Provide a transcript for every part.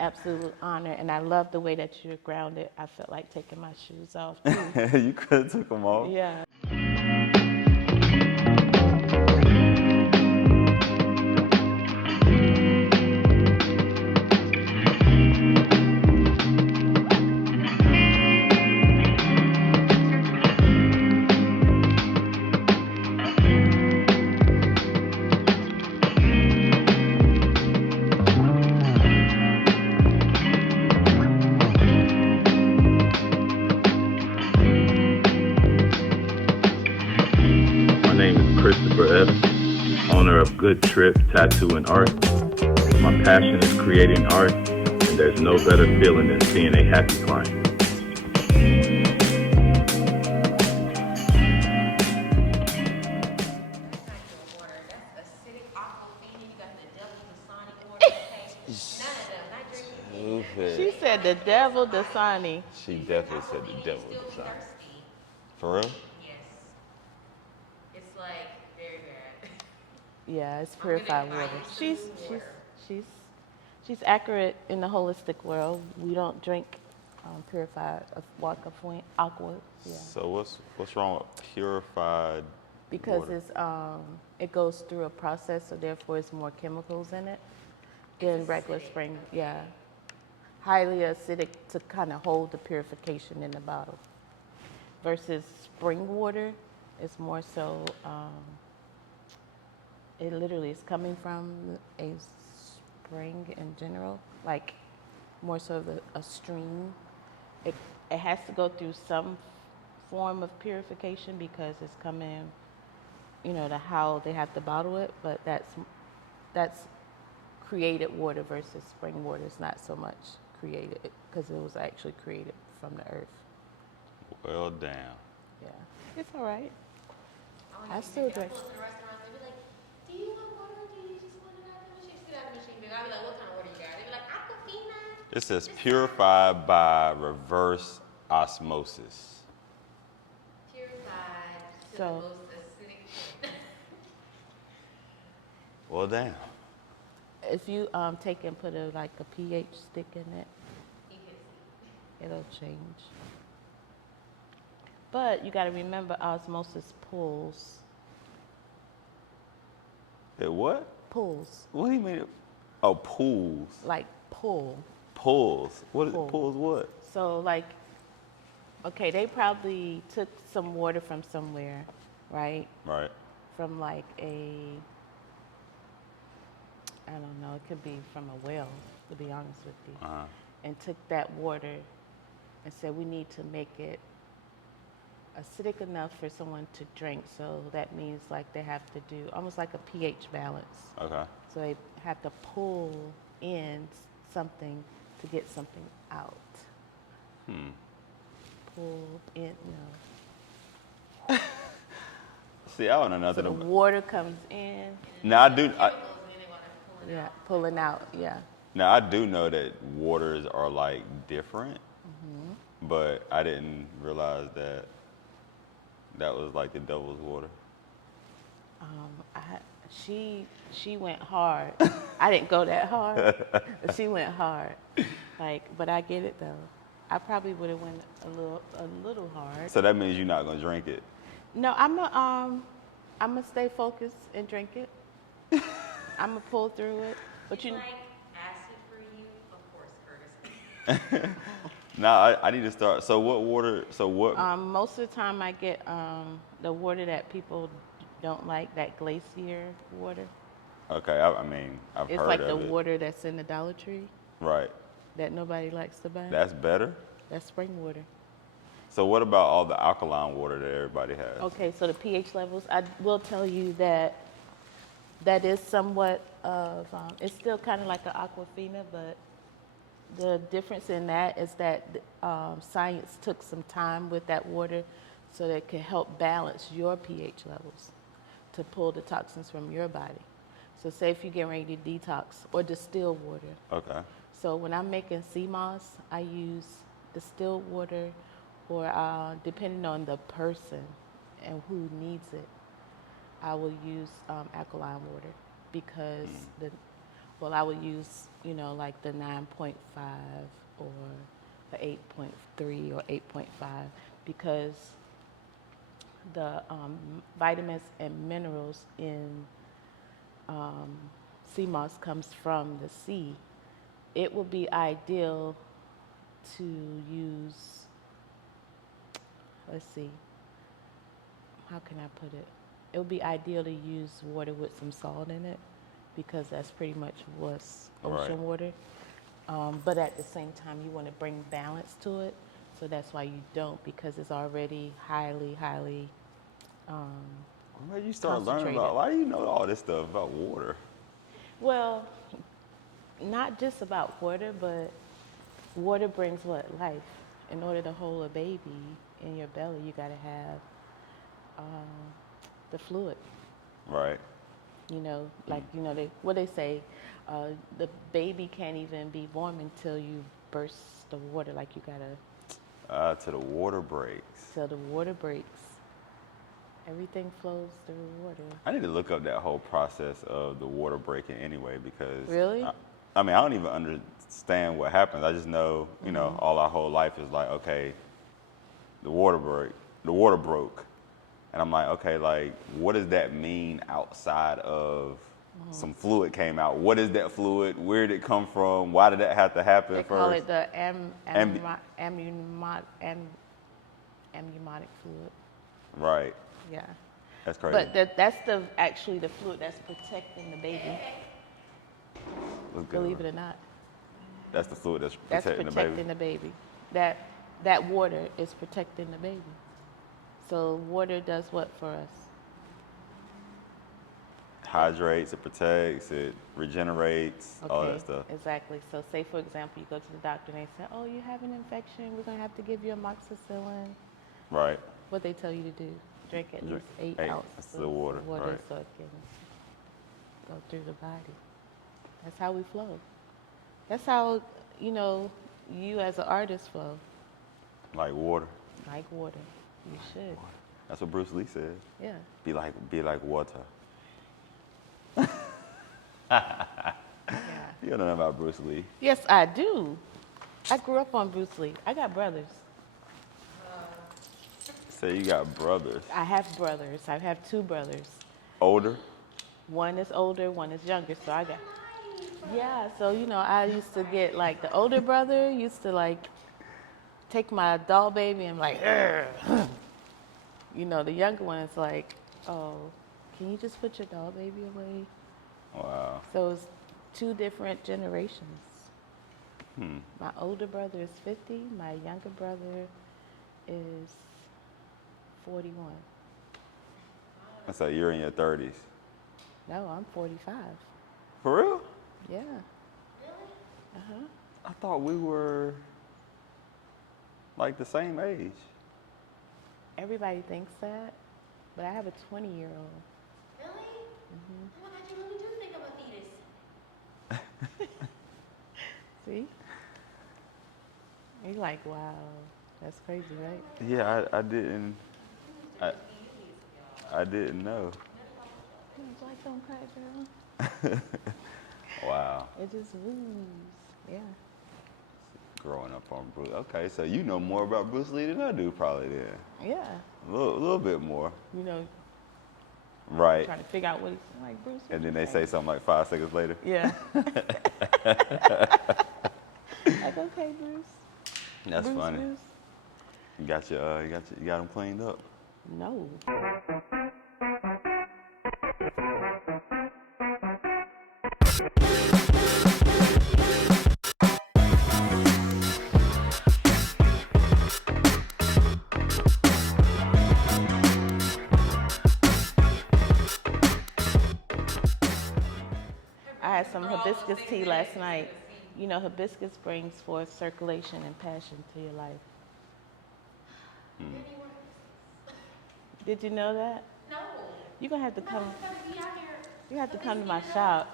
Absolute honor. And I love the way that you're grounded. I felt like taking my shoes off too. You could have took them off. Yeah. Erica Elle, owner of Goodtrip Tattoo and Art. My passion is creating art, and there's no better feeling than seeing a happy client. She said the devil, Dasani. She definitely said the devil, Dasani. For real? Yes. It's like very bad. Yeah, it's purified water. She's accurate in the holistic world. We don't drink purified aqua. Yeah. So what's wrong with purified because water? it goes through a process, so therefore it's more chemicals in it than regular spring. Yeah, highly acidic to kind of hold the purification in the bottle. Versus spring water, it's more so. It literally is coming from a spring in general, like more so of a stream. It has to go through some form of purification because it's coming, to how they have to bottle it, but that's created water versus spring water. It's not so much created because it was actually created from the earth. Well, damn. Yeah, it's all right. I still drink. Do you want water or do you just want it out of the machine? Sit out of the machine, baby. I'll be like, what kind of water you got? They be like, Aquafina. It says purified by reverse osmosis. Purified to So- the most acidic point. Well, damn. If you take and put a pH stick in it, You can see. it'll change. But you got to remember, osmosis pulls. It what? Pulls. What do you mean? Oh, pools. Like pull. Pulls. What? Pull. Pulls what? So okay, they probably took some water from somewhere, right? Right. From I don't know, it could be from a well, to be honest with you. Uh-huh. And took that water and said, we need to make it acidic enough for someone to drink. So that means they have to do almost like a pH balance. Okay. So they have to pull in something to get something out. Pull in, See, I don't know So nothing the about. water comes in, Now I do. yeah, pulling out, yeah. Now I do know that waters are different, but I didn't realize that was the devil's water. She went hard. I didn't go that hard, but she went hard. But I get it though. I probably would have went a little hard. So that means you're not gonna drink it. No, I'm gonna stay focused and drink it. I'm gonna pull through it. But It's like acid for you, of course, Curtis. Nah, I need to start. So what water? So what? Most of the time I get the water that people don't like, that glacier water. Okay, I mean I've It's heard like of the it. water that's in the Dollar Tree Right. that nobody likes to buy. That's better. That's spring water. So what about all the alkaline water that everybody has? Okay, so the pH levels, I will tell you that is somewhat of, it's still kind of like an Aquafina, but the difference in that is that science took some time with that water so that it can help balance your pH levels to pull the toxins from your body. So say if you're getting ready to detox or distill water. Okay. So when I'm making sea moss, I use distilled water or depending on the person and who needs it, I will use alkaline water because Well, I would use, like the 9.5 or the 8.3 or 8.5 because the vitamins and minerals in sea moss comes from the sea. It would be ideal to use, let's see, how can I put it? It would be ideal to use water with some salt in it because that's pretty much what's ocean water. But at the same time, you want to bring balance to it. So that's why you don't, because it's already highly Where you start learning concentrated. about? Why do you know all this stuff about water? Well, not just about water, but water brings what? Life. In order to hold a baby in your belly, you got to have the fluid. Right. They say, the baby can't even be born until you burst the water. Like you gotta Till the water breaks. till the water breaks. Everything flows through water. I need to look up that whole process of the water breaking anyway because. Really? I mean, I don't even understand what happens. I just know, all our whole life is like, okay, the water broke. And I'm like, okay, like, what does that mean outside of some fluid came out? What is that fluid? Where did it come from? Why did that have to happen They first? call it the amniotic fluid. Right. Yeah. That's crazy. But that's actually the fluid that's protecting the baby. What's good? Believe it or not. That's the fluid that's That's protecting protecting the baby. the baby. That water is protecting the baby. So water does what for us? Hydrates, it protects, it regenerates, all that stuff. Exactly. So say, for example, you go to the doctor and they say, oh, you have an infection. We're going to have to give you amoxicillin. Right. What they tell you to do, drink at least 8 8 ounces of the water, right. so it can go through the body. That's how we flow. That's how, you as an artist flow. Like water. Like water. You should. That's what Bruce Lee said. Yeah. Be like water. Yeah. You don't know about Bruce Lee. Yes, I do. I grew up on Bruce Lee. I got brothers. Say you got brothers. I have brothers. I have 2 brothers. Older? One is older, one is younger. So I got, yeah. So, I used to get like the older brother used to like take my doll baby and like, the younger one is like, oh, can you just put your doll baby away? Wow. So it's 2 different generations. My older brother is 50. My younger brother is 41. So you're in your 30s. No, I'm 45. For real? Yeah. I thought we were like the same age. Everybody thinks that, but I have a 20-year-old. Really? Oh my God, you really do think I'm a fetus. See? You're like, wow, that's crazy, right? Yeah, I didn't. I didn't know. Black don't crack, girl. Wow. It just moves. Yeah. Growing up on Bruce. Okay, so you know more about Bruce Lee than I do, probably then. Yeah. A little bit more. Right. Trying to figure out what he's like, Bruce. And then they say something like 5 seconds later. Yeah. Like, okay, Bruce. That's Bruce, funny. Bruce. You got them cleaned up. No. I had some hibiscus tea last night. Hibiscus brings forth circulation and passion to your life. Did you know that? No. You're going to have to come. Be out here. You have to come to my shop.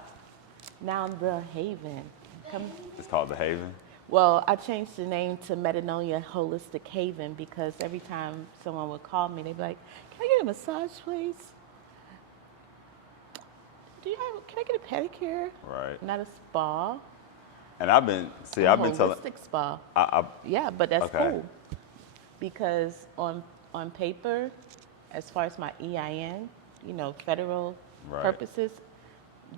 Now the Haven. Come. It's called the Haven. Well, I changed the name to Metanoia Holistic Haven because every time someone would call me, they'd be like, "Can I get a massage, please?" can I get a pedicure? Right. Not a spa. And I've been telling. Holistic spa. I Yeah, but that's Okay. cool. Because on paper, as far as my EIN, federal Right. purposes,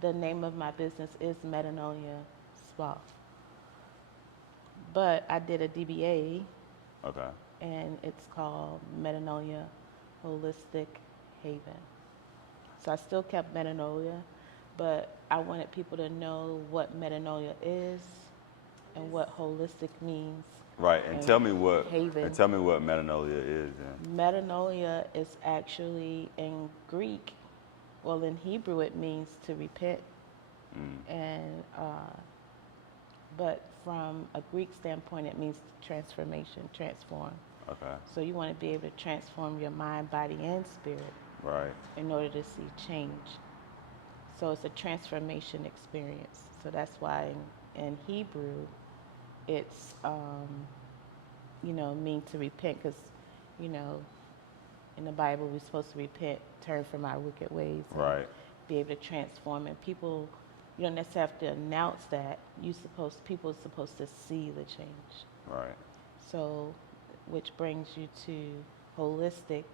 the name of my business is Metanoia Spa. But I did a DBA, Okay. and it's called Metanoia Holistic Haven. So I still kept Metanoia, but I wanted people to know what Metanoia is and what holistic means. Right. And tell me what Haven. metanoia is. Then. Metanoia is actually in Greek, well, in Hebrew it means to repent, and but from a Greek standpoint it means transformation, transform. Okay. So you want to be able to transform your mind, body, and spirit Right. in order to see change. So it's a transformation experience. So that's why in Hebrew it's mean to repent, because in the Bible we're supposed to repent, turn from our wicked ways, and Right. be able to transform. And people, you don't necessarily have to announce that. People are supposed to see the change. Right. So, which brings you to holistic.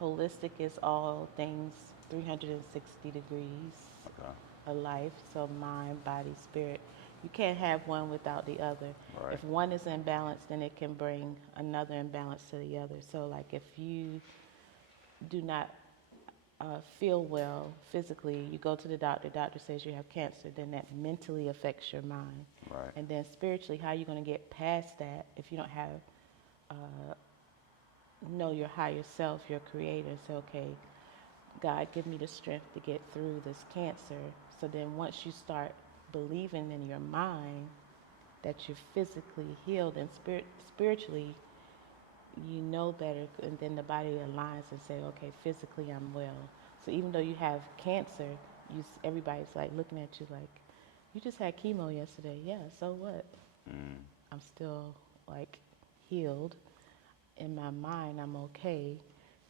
Holistic is all things 360 degrees Okay. of life. So mind, body, spirit. You can't have one without the other. Right. If one is imbalanced, then it can bring another imbalance to the other. So like if you do not feel well physically, you go to the doctor says you have cancer, then that mentally affects your mind. Right. And then spiritually, how are you going to get past that if you don't have, know your higher self, your creator? Say, okay, God, give me the strength to get through this cancer. So then once you start believing in your mind that you're physically healed, and spiritually you know better, and then the body aligns and say, okay, physically I'm well. So even though you have cancer, everybody's like looking at you like, you just had chemo yesterday. Yeah, so what? I'm still like healed. In my mind, I'm okay.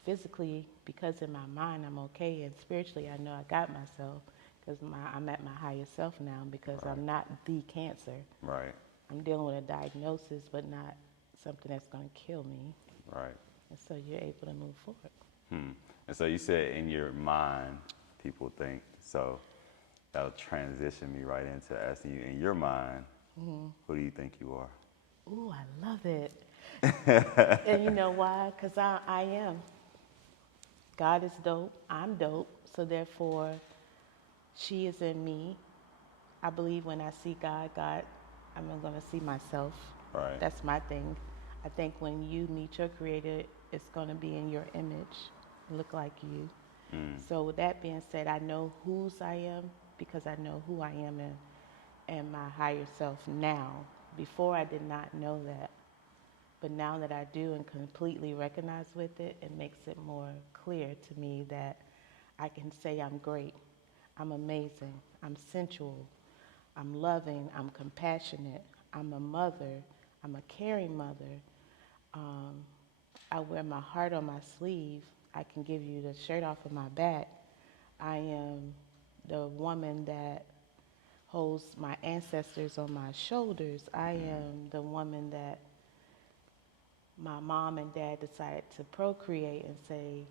Physically, because in my mind I'm okay, and spiritually I know I got myself, because I'm at my higher self now, because Right. I'm not the cancer. Right. I'm dealing with a diagnosis, but not something that's going to kill me. Right. And so you're able to move forward. And so you said in your mind, people think. So that'll transition me right into asking you, in your mind, who do you think you are? Ooh, I love it. And you know why? Because I am. God is dope. I'm dope. So therefore, she is in me. I believe when I see God, I'm going to see myself. Right. That's my thing. I think when you meet your creator, it's going to be in your image, look like you. So with that being said, I know whose I am because I know who I am in my higher self now. Before I did not know that. But now that I do and completely recognize with it, it makes it more clear to me that I can say I'm great, I'm amazing, I'm sensual, I'm loving, I'm compassionate, I'm a mother, I'm a caring mother. I wear my heart on my sleeve. I can give you the shirt off of my back. I am the woman that holds my ancestors on my shoulders. I am the woman that my mom and dad decided to procreate and say,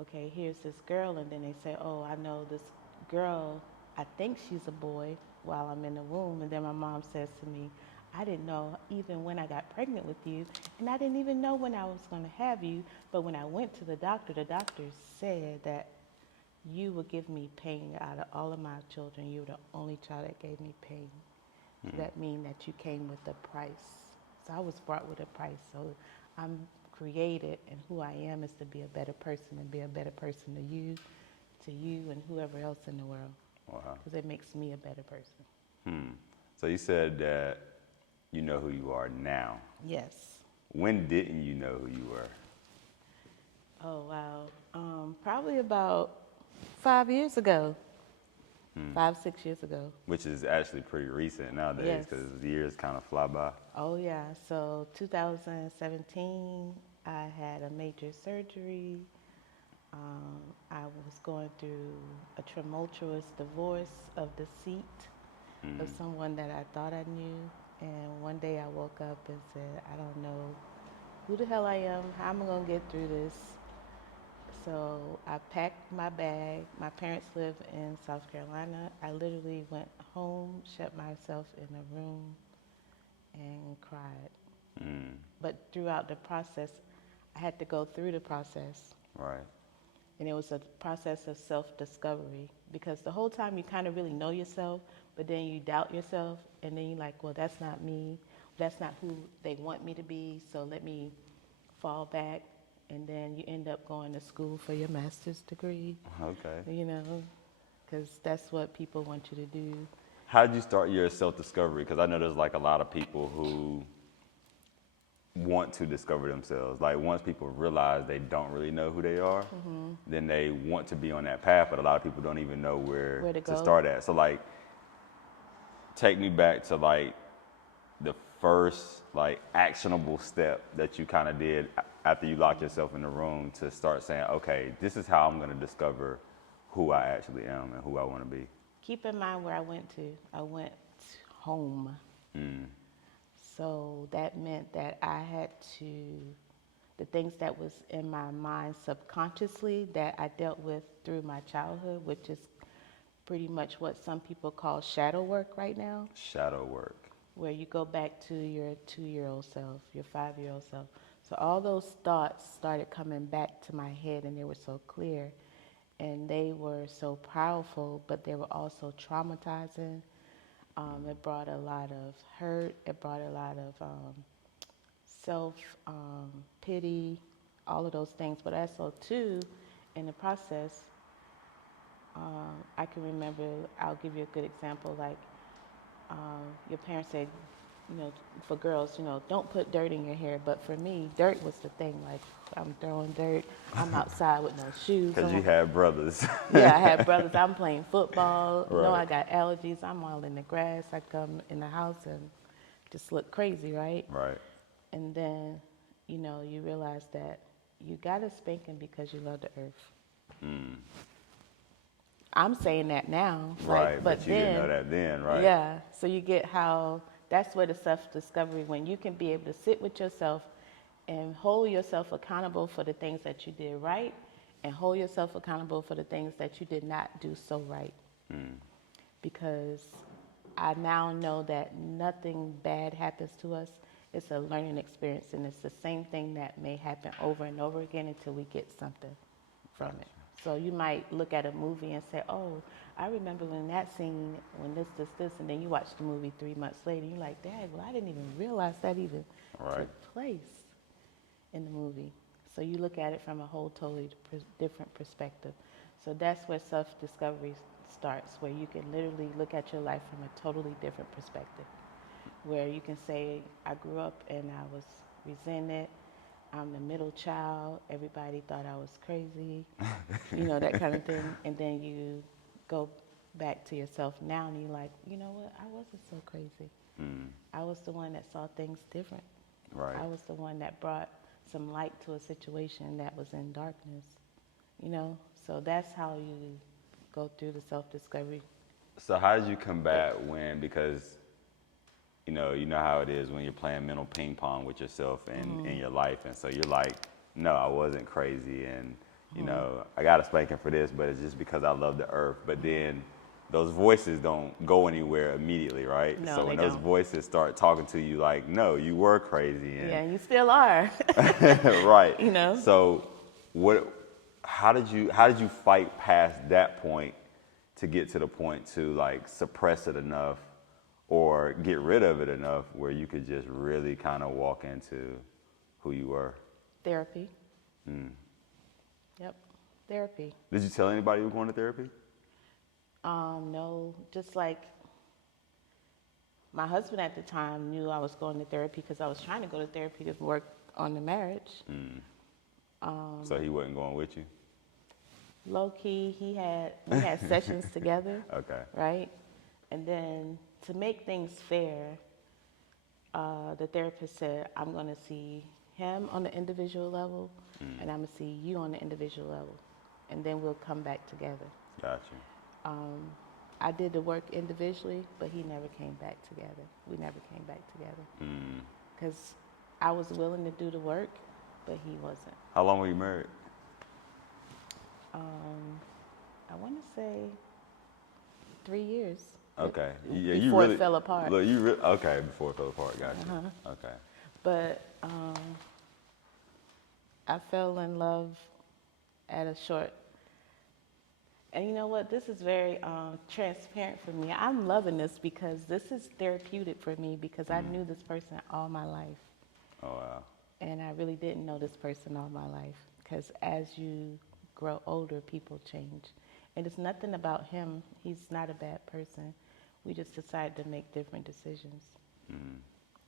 okay, here's this girl, and then they say, oh, I know this girl, I think she's a boy while I'm in the womb. And then my mom says to me, I didn't know even when I got pregnant with you, and I didn't even know when I was going to have you, but when I went to the doctor said that you would give me pain. Out of all of my children, you were the only child that gave me pain. So that means that you came with a price. So I was brought with a price. So I'm created, and who I am is to be a better person and be a better person to you, and whoever else in the world. Wow. Because it makes me a better person. So you said that you know who you are now. Yes. When didn't you know who you were? Oh, wow. Probably about 5 years ago. 5, 6 years ago. Which is actually pretty recent nowadays Yes. because the years kind of fly by. Oh, yeah. So 2017, I had a major surgery. I was going through a tumultuous divorce of deceit of someone that I thought I knew. And one day I woke up and said, I don't know who the hell I am, how am I going to get through this? So I packed my bag. My parents live in South Carolina. I literally went home, shut myself in a room, and cried. But throughout the process, I had to go through the process. Right. And it was a process of self-discovery, because the whole time you kind of really know yourself, but then you doubt yourself, and then you're like, well, that's not me. That's not who they want me to be, so let me fall back. And then you end up going to school for your master's degree, Okay. you know, because that's what people want you to do. How did you start your self-discovery? Because I know there's like a lot of people who want to discover themselves. Like once people realize they don't really know who they are, then they want to be on that path, but a lot of people don't even know where to go. start at. So like, take me back to like the first like actionable step that you kind of did after you locked yourself in the room to start saying, okay, this is how I'm going to discover who I actually am and who I want to be. Keep in mind where I went to. I went home. So that meant that I had to, the things that was in my mind subconsciously that I dealt with through my childhood, which is pretty much what some people call shadow work right now. Shadow work. Where you go back to your 2-year-old self, your 5-year-old self. So all those thoughts started coming back to my head, and they were so clear, and they were so powerful, but they were also traumatizing. It brought a lot of hurt. It brought a lot of self-pity, all of those things. But also, too, in the process, I can remember, I'll give you a good example, like your parents said, you know, for girls, you know, don't put dirt in your hair. But for me, dirt was the thing. Like, I'm throwing dirt. I'm outside with no shoes. Because you had brothers. Yeah, I had brothers. I'm playing football. You know, Right. I got allergies. I'm all in the grass. I come in the house and just look crazy, right? Right. And then, you know, you realize that you got a spanking because you love the earth. I'm saying that now. Right, like, but you didn't know that then, right? Yeah, so you get how, that's where the self-discovery, when you can be able to sit with yourself and hold yourself accountable for the things that you did right, and hold yourself accountable for the things that you did not do so right. Because I now know that nothing bad happens to us. It's a learning experience, and it's the same thing that may happen over and over again until we get something from it. So you might look at a movie and say, oh, I remember when that scene, when this, and then you watch the movie 3 months later, you're like, Dad, well, I didn't even realize that even took place in the movie. So you look at it from a whole totally different perspective. So that's where self-discovery starts, where you can literally look at your life from a totally different perspective, where you can say, I grew up and I was resented. I'm the middle child. Everybody thought I was crazy, you know, that kind of thing. And then you go back to yourself now and you're like, you know what? I wasn't so crazy. I was the one that saw things different. Right. I was the one that brought some light to a situation that was in darkness, you know? So that's how you go through the self-discovery. So how did you combat when, because you know how it is when you're playing mental ping pong with yourself and in your life, and so you're like, no, I wasn't crazy, and you know, I got a spanking for this, but it's just because I love the earth. But then those voices don't go anywhere immediately, right? No, so when they those don't. voices start talking to you like, no, you were crazy, and Yeah, you still are. right. You know? So how did you fight past that point to get to the point to like suppress it enough or get rid of it enough where you could just really kind of walk into who you were? Therapy. Yep, therapy. Did you tell anybody you were going to therapy? No, just like my husband at the time knew I was going to therapy because I was trying to go to therapy to work on the marriage. So he wasn't going with you? Low key, we had sessions together. Okay. Right? And then to make things fair, the therapist said, I'm going to see him on the individual level, and I'm going to see you on the individual level. and then we'll come back together. Gotcha. I did the work individually, but he never came back together. We never came back together. Because I was willing to do the work, but he wasn't. How long were you married? I want to say 3 years. Okay. Before it fell apart. Look, okay, before it fell apart. Gotcha. Okay. But I fell in love at a short. And you know what? This is very transparent for me. I'm loving this because this is therapeutic for me because I knew this person all my life. Oh, wow. And I really didn't know this person all my life because as you grow older, people change. And it's nothing about him. He's not a bad person. We just decided to make different decisions.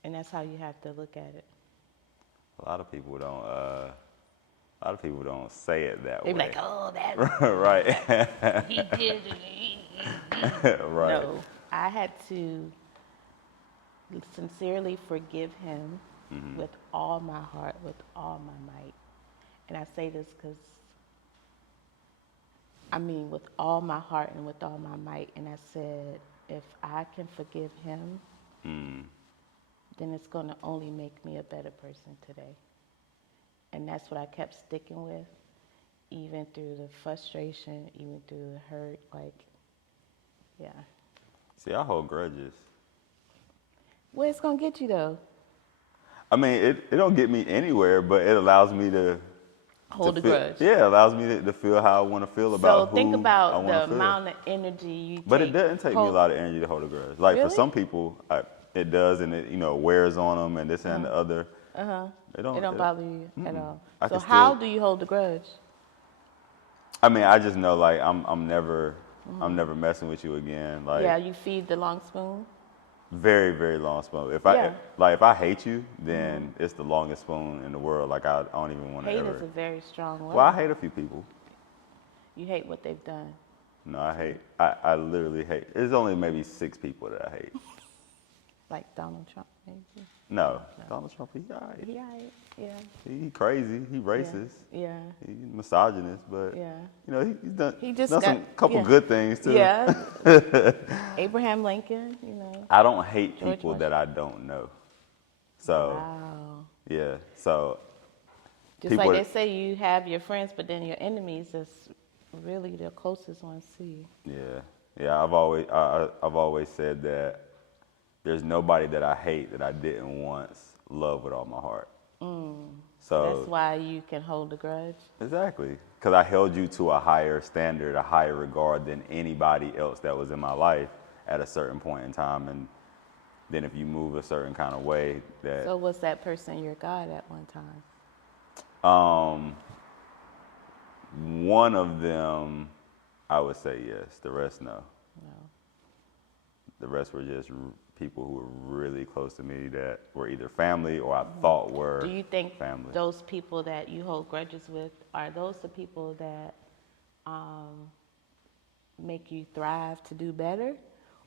And that's how you have to look at it. A lot of people don't say it that They way. be like, oh, that Right. he did it. Right. No, I had to sincerely forgive him with all my heart, with all my might. And I say this because, with all my heart and with all my might. And I said, if I can forgive him, then it's going to only make me a better person today. And that's what I kept sticking with, even through the frustration, even through the hurt, yeah. See, I hold grudges. Where it's going to get you, though? It don't get me anywhere, but it allows me to Hold a feel, grudge. Yeah, it allows me to feel how I want to feel about So think who I about want the to feel. amount of energy you take. But it doesn't take me a lot of energy to hold a grudge. Like Really? for some people, it does, and it wears on them, and this and the other. It don't bother you at all. I So can how still- do you hold the grudge? I just know like I'm never messing with you again. Like Yeah, you feed the long spoon. very, very long spoon. If Yeah. if I hate you, then it's the longest spoon in the world. Like I don't even want to Hate ever. is a very strong word. Well, I hate a few people. You hate what they've done. No, I literally hate. There's only maybe 6 people that I hate. Like Donald Trump, maybe. No. Donald Trump, he all right. Yeah. He crazy. He racist. Yeah. He misogynist, but Yeah. he's done. He just done some got- couple yeah. good things too. Yeah. Abraham Lincoln, I don't hate George people that I don't know. So Wow. yeah. So Just people like that- they say, you have your friends, but then your enemies is really the closest ones to you. yeah. I've always said that there's nobody that I hate that I didn't once love with all my heart. So That's why you can hold a grudge. exactly, because I held you to a higher standard, a higher regard than anybody else that was in my life at a certain point in time, and then if you move a certain kind of way, that So was that person your God at one time? one of them, I would say yes. The rest, no. No. The rest were just people who were really close to me that were either family or I thought were Do you think family. those people that you hold grudges with, are those the people that make you thrive to do better?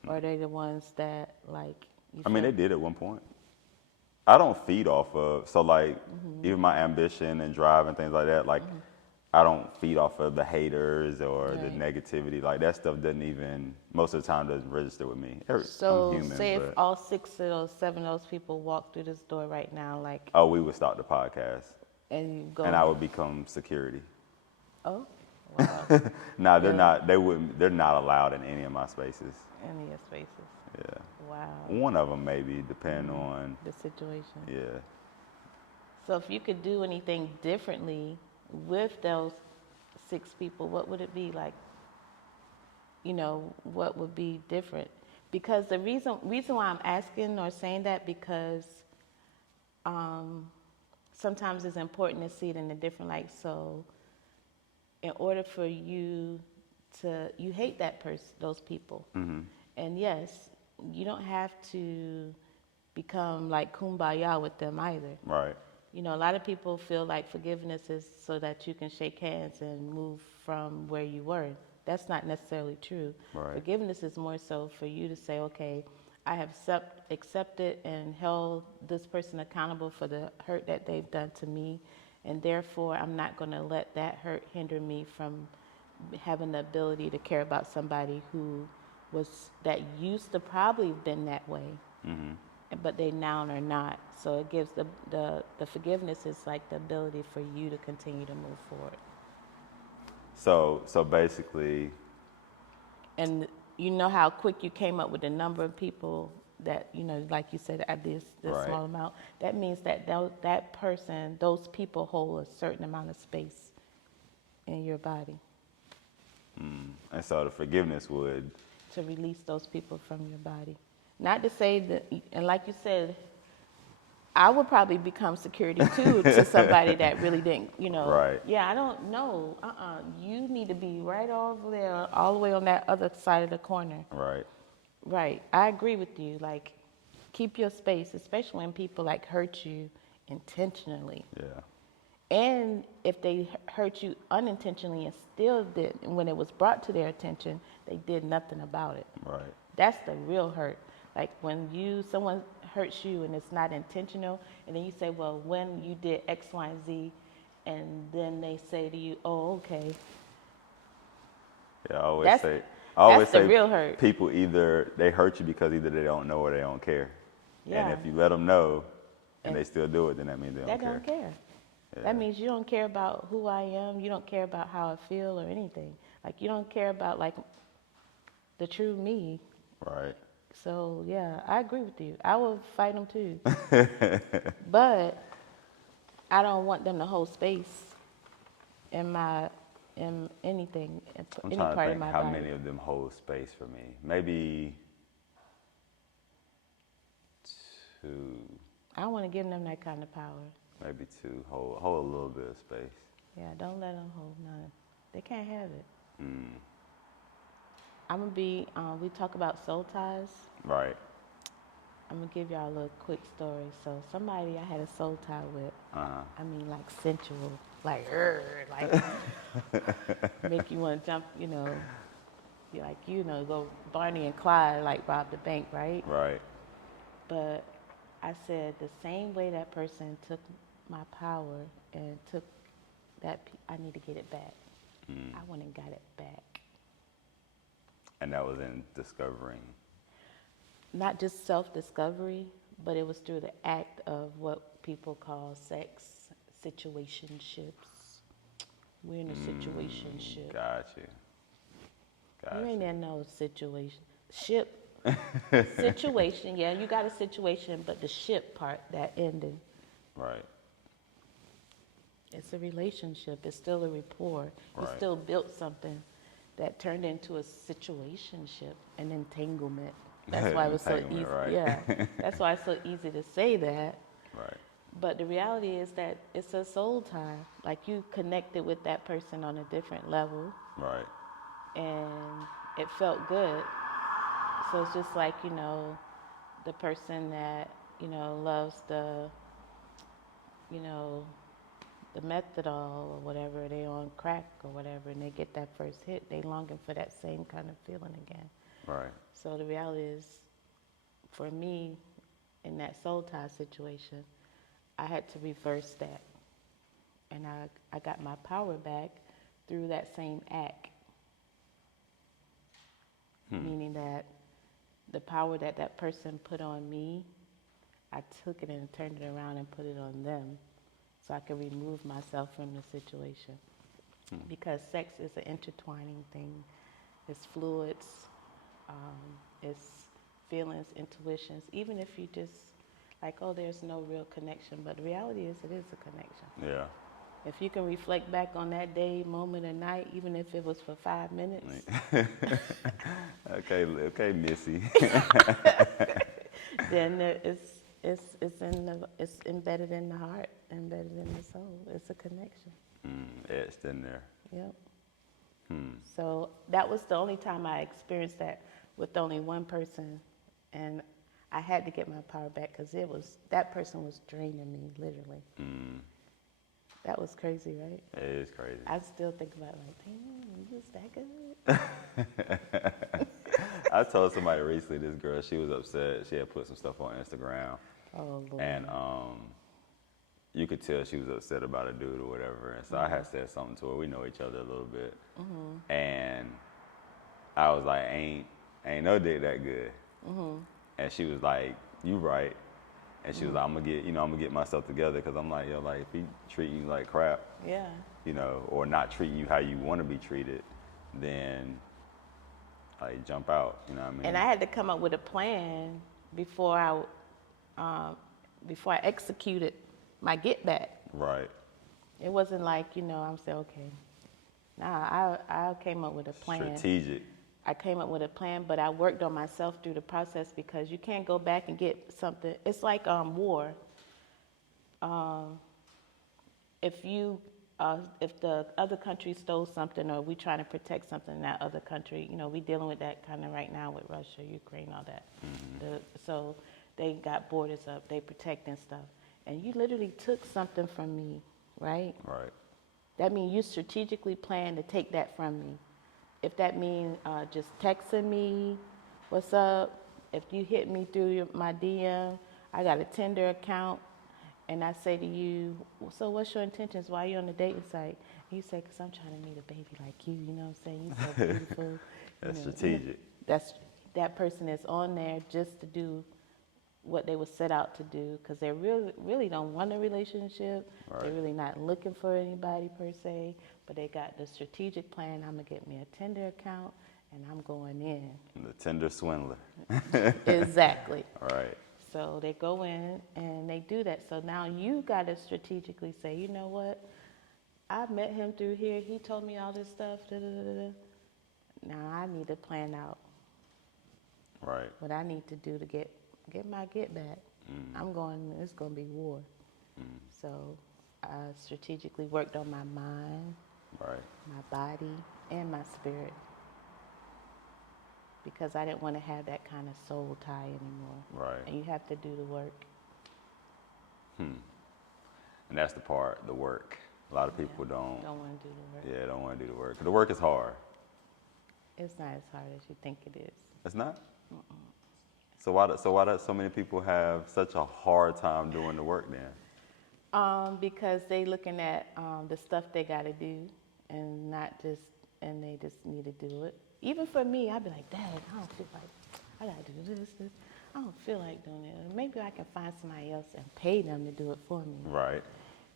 Or are they the ones that, like, you feel? They did at one point. I don't feed off of, so like, even my ambition and drive and things like that, like, I don't feed off of the haters or the Right. negativity. Like, that stuff doesn't even, most of the time, doesn't register with me. So I'm human, say if but, all 6 of those, 7 of those people walk through this door right now, like, oh, we would stop the podcast and you go. and I would become security. Oh, wow. Nah, they're Yeah. not, they're not allowed in any of my spaces. Any of your spaces. Yeah. Wow. One of them maybe, depending on, The situation. yeah. So if you could do anything differently with those 6 people, what would it be like? What would be different? Because the reason why I'm asking or saying that, because sometimes it's important to see it in a different light. So in order for you hate that person, those people. And yes, you don't have to become like kumbaya with them either. Right. A lot of people feel like forgiveness is so that you can shake hands and move from where you were. That's not necessarily true. Right. Forgiveness is more so for you to say, okay, I have accepted and held this person accountable for the hurt that they've done to me, and therefore I'm not going to let that hurt hinder me from having the ability to care about somebody who that used to probably been that way, but they now are not. So it gives the forgiveness is like the ability for you to continue to move forward. So basically, And you know how quick you came up with the number of people that, you know, like you said, at this Right. small amount. That means that that person, those people hold a certain amount of space in your body and so the forgiveness would, to release those people from your body. Not to say that, and like you said, I would probably become security too to somebody that really didn't, you know. Right. Yeah, I don't know. You need to be right over there, all the way on that other side of the corner. right? Right. I agree with you. Like, keep your space, especially when people like hurt you intentionally. Yeah. And if they hurt you unintentionally and still did, and when it was brought to their attention, they did nothing about it. Right. That's the real hurt. Like when someone hurts you and it's not intentional, and then you say, well, when you did X, Y, and Z, and then they say to you, oh, okay. Yeah, I always That's- say, I always that's the say real hurt. people either they hurt you because either they don't know or they don't care. Yeah. And if you let them know and And they still do it, then that means they They don't care. don't care. Yeah. That means you don't care about who I am. You don't care about how I feel or anything. Like you don't care about like the true me. Right. So yeah, I agree with you. I will fight them too. But I don't want them to hold space in anything, I'm any trying to part think of my how body. many of them hold space for me. Maybe 2, I don't want to give them that kind of power. maybe 2. Hold a little bit of space. Yeah, don't let them hold none. They can't have it. Mm. I'm gonna be. We talk about soul ties. Right. I'm gonna give y'all a little quick story. So somebody I had a soul tie with. Uh-huh. I mean, like sensual, like make you want to jump. You know, go Barney and Clyde, like rob the bank, right? Right. But I said the same way that person took my power and took that, I need to get it back. I went and got it back. And that was in discovering. Not just self-discovery, but it was through the act of what people call sex situationships. We're in a situationship. Got you. You ain't in no situation. Situation, yeah, you got a situation, but the ship part, that ended. Right. It's a relationship. It's still a rapport. You Right. still built something that turned into a situationship, an entanglement. That's why it was so easy. Entanglement, right. Yeah, that's why it's so easy to say that. Right. But the reality is that it's a soul tie. Like you connected with that person on a different level, Right. and it felt good. So it's just like, the person that, loves the methadol or whatever, they on crack or whatever, and they get that first hit, they longing for that same kind of feeling again. Right. So the reality is, for me, in that soul tie situation, I had to reverse that. And I got my power back through that same act. Meaning that the power that person put on me, I took it and turned it around and put it on them so I could remove myself from the situation. Because sex is an intertwining thing. It's fluids, it's feelings, intuitions. Even if you just like, oh, there's no real connection, but the reality is it is a connection. Yeah. If you can reflect back on that day, moment, or night, even if it was for 5 minutes, Okay, Missy. then it's embedded in the heart, embedded in the soul. It's a connection. Etched in there. Yep. So that was the only time I experienced that with only one person, and I had to get my power back because that person was draining me, literally. That was crazy, right? It is crazy. I still think about it like, damn, you was that good? I told somebody recently, this girl, she was upset. She had put some stuff on Instagram. Oh, Lord. And you could tell she was upset about a dude or whatever. And so I had said something to her. We know each other a little bit. And I was like, ain't no dick that good. And she was like, you right. And she was like, I'm gonna get myself together, because I'm like, yo, like, if he treat you like crap, Yeah. you know, or not treat you how you want to be treated, then like jump out, you know what I mean? And I had to come up with a plan before I executed my get back. Right. It wasn't like, I'm saying, okay. Nah, I came up with a plan. Strategic. I came up with a plan, but I worked on myself through the process, because you can't go back and get something. It's like war. If the other country stole something, or we trying to protect something in that other country, we dealing with that kind of right now with Russia, Ukraine, all that. So they got borders up, they protecting stuff. And you literally took something from me, right? Right. That means you strategically plan to take that from me. If that means just texting me, what's up? If you hit me through my DM, I got a Tinder account, and I say to you, so what's your intentions? Why are you on the dating site? And you say, because I'm trying to meet a baby like you, you know what I'm saying? You're so beautiful. That's strategic. That person is on there just to do what they were set out to do, because they really don't want a relationship. Right. They're really not looking for anybody per se, but they got the strategic plan. I'm going to get me a Tinder account, and I'm going in. The Tinder swindler. Exactly. Right. So they go in and they do that. So now you got to strategically say, you know what? I met him through here. He told me all this stuff. Da, da, da, da. Now I need to plan out Right. what I need to do to get my get back. It's going to be war. So I strategically worked on my mind, Right. my body, and my spirit, because I didn't want to have that kind of soul tie anymore. Right. And you have to do the work. And that's the part, the work. A lot of people don't want to do the work. Yeah, don't want to do the work. 'Cause the work is hard. It's not as hard as you think it is. It's not? So why do so many people have such a hard time doing the work then? Because they looking at the stuff they got to do, and they just need to do it. Even for me, I'd be like, Dad, I don't feel like I got to do this. I don't feel like doing it. Maybe I can find somebody else and pay them to do it for me. Right.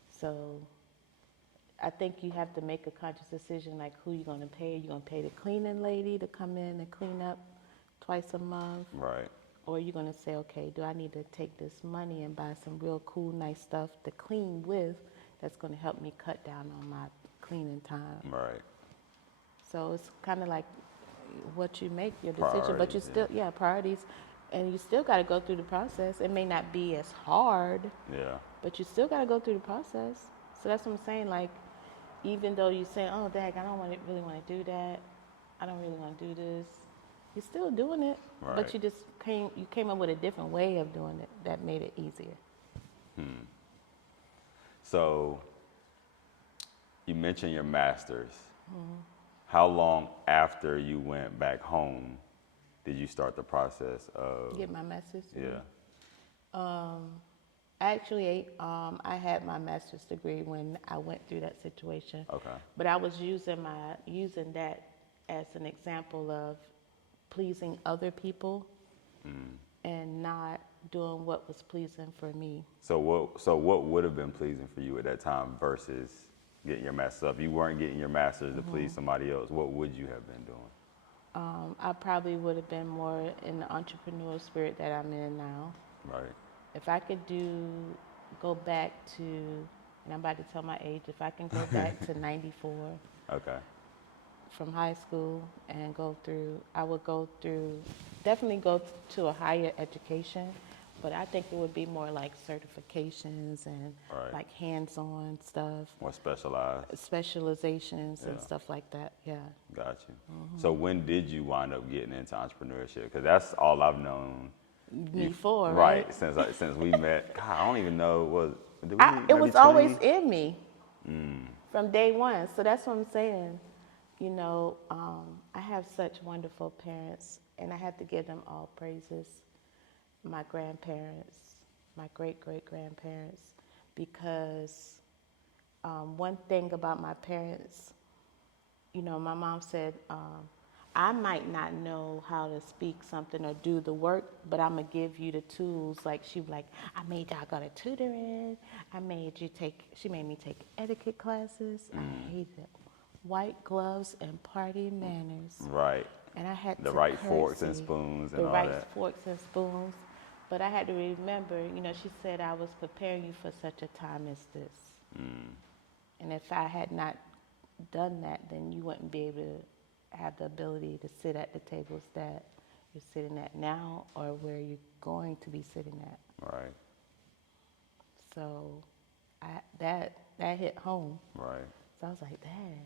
So I think you have to make a conscious decision, like who you're going to pay. You're going to pay the cleaning lady to come in and clean up twice a month. Right. Or you're going to say, okay, do I need to take this money and buy some real cool, nice stuff to clean with that's going to help me cut down on my cleaning time? Right. So it's kind of like what you make your decision, but you still, priorities, and you still got to go through the process. It may not be as hard, but you still got to go through the process. So that's what I'm saying. Like, even though you say, oh, Dag, I don't really want to do that. I don't really want to do this. You're still doing it, but you just came up with a different way of doing it that made it easier. So you mentioned your master's. How long after you went back home did you start the process of Get my master's? Yeah. Actually, I had my master's degree when I went through that situation. Okay. But I was using that as an example of pleasing other people and not doing what was pleasing for me. So what would have been pleasing for you at that time versus getting your master's? If you weren't getting your master's to please somebody else, what would you have been doing? I probably would have been more in the entrepreneurial spirit that I'm in now. Right. If I could go back to, and I'm about to tell my age, if I can go back to 94 Okay. from high school and I would definitely go to a higher education, but I think it would be more like certifications and like hands-on stuff. More specialized. Specializations and stuff like that, yeah. Got you. So when did you wind up getting into entrepreneurship? Because that's all I've known. Before, right? Since we met. God, I don't even know it was always in me from day one. So that's what I'm saying. I have such wonderful parents, and I have to give them all praises. My grandparents, my great-great-grandparents, because one thing about my parents, my mom said, I might not know how to speak something or do the work, but I'm going to give you the tools. Like, she was like, I made y'all go to tutoring. She made me take etiquette classes. I hated it. White gloves and party manners. Right. And I had The to right forks curtsy. and spoons and the all right that. forks and spoons. But I had to remember, she said I was preparing you for such a time as this. And if I had not done that, then you wouldn't be able to have the ability to sit at the tables that you're sitting at now or where you're going to be sitting at. Right. So that hit home. Right. So I was like, dang.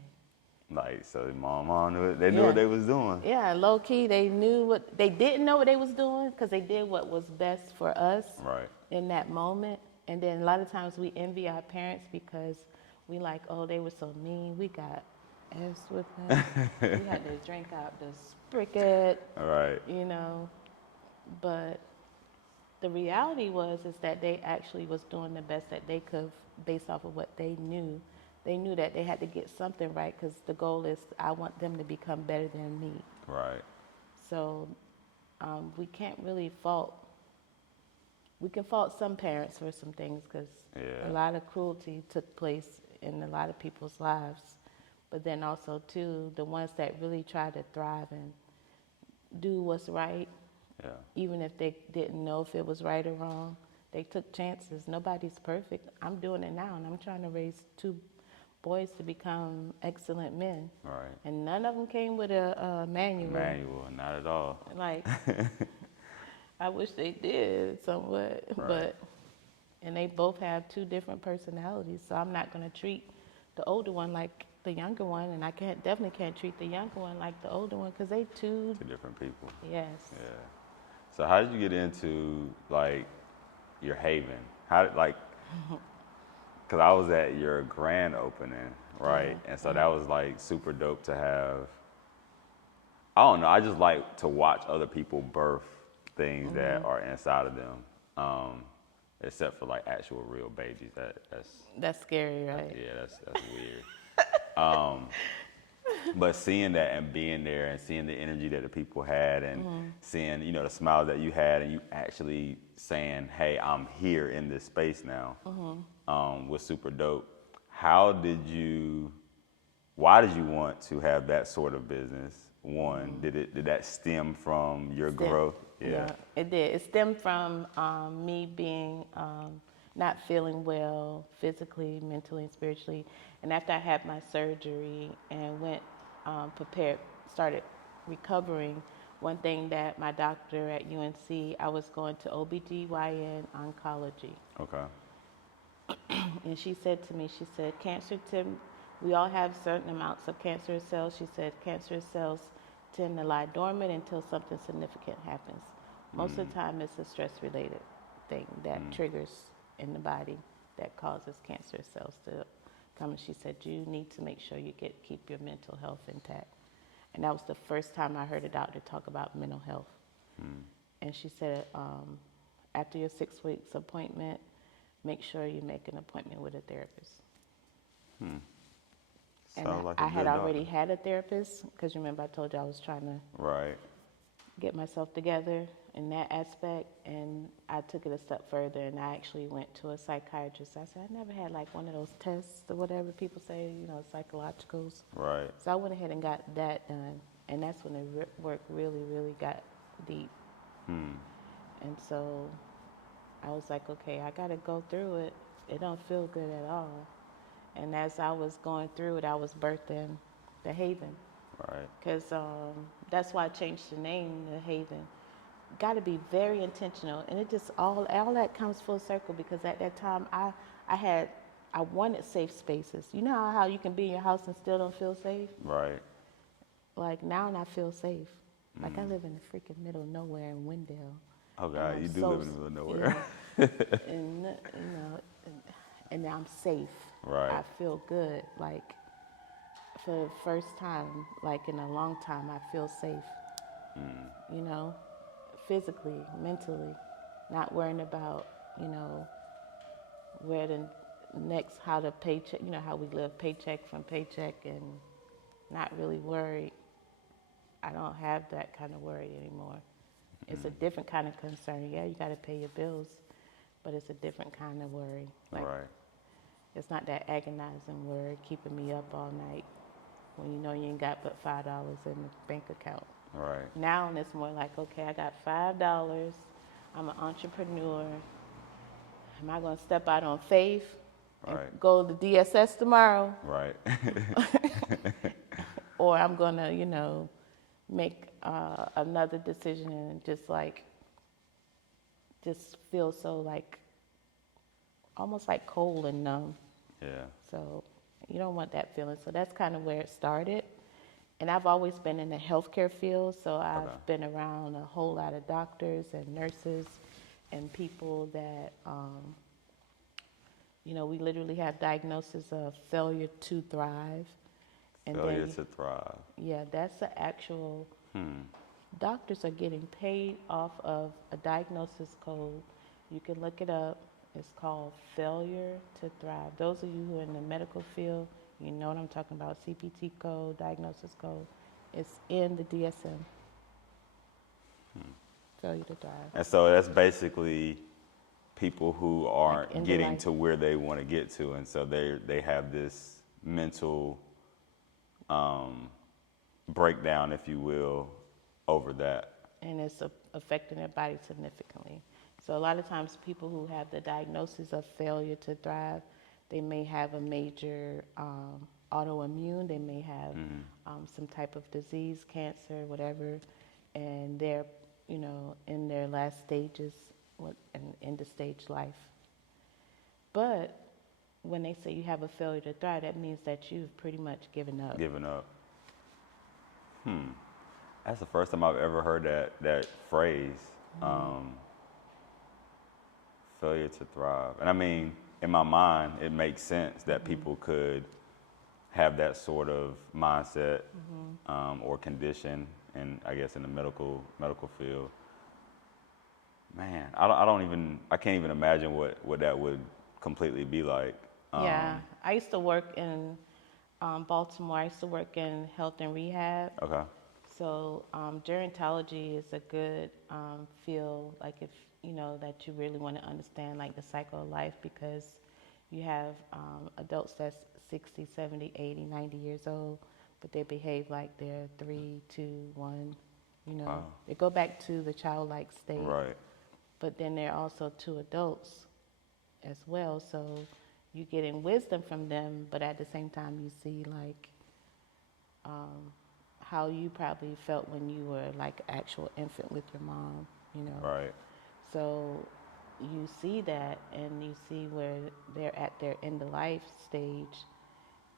Like, so mom knew it. They knew what they was doing. Yeah, low key, they didn't know what they was doing because they did what was best for us in that moment. And then a lot of times we envy our parents because we like, oh, they were so mean. We got ass whipping. We had to drink out the spigot. Right. But the reality is that they actually was doing the best that they could based off of what they knew. They knew that they had to get something right because the goal is I want them to become better than me. Right. So we can't really fault. We can fault some parents for some things because a lot of cruelty took place in a lot of people's lives. But then also, too, the ones that really try to thrive and do what's right, even if they didn't know if it was right or wrong, they took chances. Nobody's perfect. I'm doing it now, and I'm trying to raise 2 boys to become excellent men. Right. And none of them came with a manual. Not at all. Like, I wish they did somewhat, and they both have 2 different personalities, so I'm not going to treat the older one like the younger one, and I definitely can't treat the younger one like the older one because they 2 different people. Yes. Yeah. So how did you get into like your Haven? How like? Because I was at your grand opening, right? And so that was like super dope to have. I don't know. I just like to watch other people birth things that are inside of them, except for like actual real babies. That's scary, right? That's weird. But seeing that and being there and seeing the energy that the people had and seeing, the smiles that you had and you actually saying, hey, I'm here in this space now, was super dope. Why did you want to have that sort of business? One, did that stem from your growth? Yeah, it did. It stemmed from me being not feeling well physically, mentally, and spiritually. And after I had my surgery and went started recovering, one thing that my doctor at UNC, I was going to OBGYN oncology. Okay. And she said to me, we all have certain amounts of cancerous cells. She said cancerous cells tend to lie dormant until something significant happens. Most of the time it's a stress-related thing that triggers in the body that causes cancerous cells to come. And she said, you need to make sure you keep your mental health intact. And that was the first time I heard a doctor talk about mental health. And she said, after your 6 weeks appointment, make sure you make an appointment with a therapist. And I had already had a therapist because remember I told you I was trying to get myself together in that aspect, and I took it a step further and I actually went to a psychiatrist. I said I never had like one of those tests or whatever people say, psychologicals. Right. So I went ahead and got that done, and that's when the work really, really got deep. And so I was like, okay, I got to go through it. It don't feel good at all. And as I was going through it, I was birthing the Haven. Right. Because that's why I changed the name to Haven. Got to be very intentional. And it just, all that comes full circle because at that time, I wanted safe spaces. You know how you can be in your house and still don't feel safe? Right. Like now I feel safe. Like I live in the freaking middle of nowhere in Wendell. Oh God, you do live in the middle of nowhere. And and I'm safe. Right. I feel good. Like for the first time, like in a long time, I feel safe. Physically, mentally, not worrying about, where the next, how the paycheck, how we live paycheck from paycheck and not really worried. I don't have that kind of worry anymore. It's a different kind of concern. Yeah, you got to pay your bills, but it's a different kind of worry. Like, Right. it's not that agonizing worry keeping me up all night when you know you ain't got but $5 in the bank account. Right. Now it's more like, okay, I got $5. I'm an entrepreneur. Am I going to step out on faith and Right. go to DSS tomorrow? Right. Or I'm going to, make another decision and just feel so almost like cold and numb. Yeah. So you don't want that feeling. So that's kind of where it started. And I've always been in the healthcare field, so I've been around a whole lot of doctors and nurses and people that, we literally have diagnosis of failure to thrive. And Failure to thrive. Yeah, that's the actual, doctors are getting paid off of a diagnosis code. You can look it up. It's called failure to thrive. Those of you who are in the medical field, you know what I'm talking about. CPT code, diagnosis code. It's in the DSM. Failure to thrive. And so that's basically people who aren't in the getting life. to where they want to get to, and so they have this mental breakdown, if you will, over that. And it's affecting their body significantly. So a lot of times people who have the diagnosis of failure to thrive, they may have a major autoimmune, they may have some type of disease, cancer, whatever, and they're, in their last stages, end of stage life. But when they say you have a failure to thrive, that means that you've pretty much given up. Giving up. That's the first time I've ever heard that phrase. Failure to thrive. And I mean, in my mind, it makes sense that people could have that sort of mindset or condition, and I guess in the medical field. Man, I can't even imagine what that would completely be like. Yeah, I used to work in Baltimore. I used to work in health and rehab. Okay. So gerontology is a good field, like if that you really want to understand like the cycle of life, because you have adults that's 60, 70, 80, 90 years old, but they behave like they're 3, 2, 1. Wow. They go back to the childlike state. Right. But then they're also 2 adults as well. So you getting wisdom from them, but at the same time you see like how you probably felt when you were like an actual infant with your mom, Right. So you see that, and you see where they're at their end of life stage,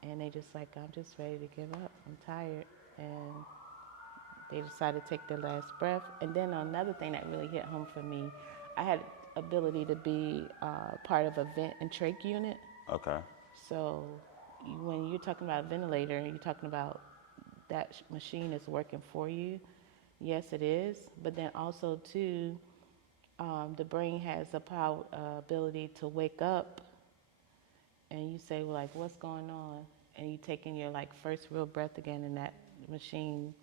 and they just like, I'm just ready to give up. I'm tired. And they decide to take their last breath. And then another thing that really hit home for me, I had ability to be part of a vent and trach unit. Okay. So when you're talking about a ventilator, you're talking about that machine is working for you. Yes, it is. But then also, too, the brain has a ability to wake up, and you say, well, like, what's going on? And you taking your like first real breath again, and that machine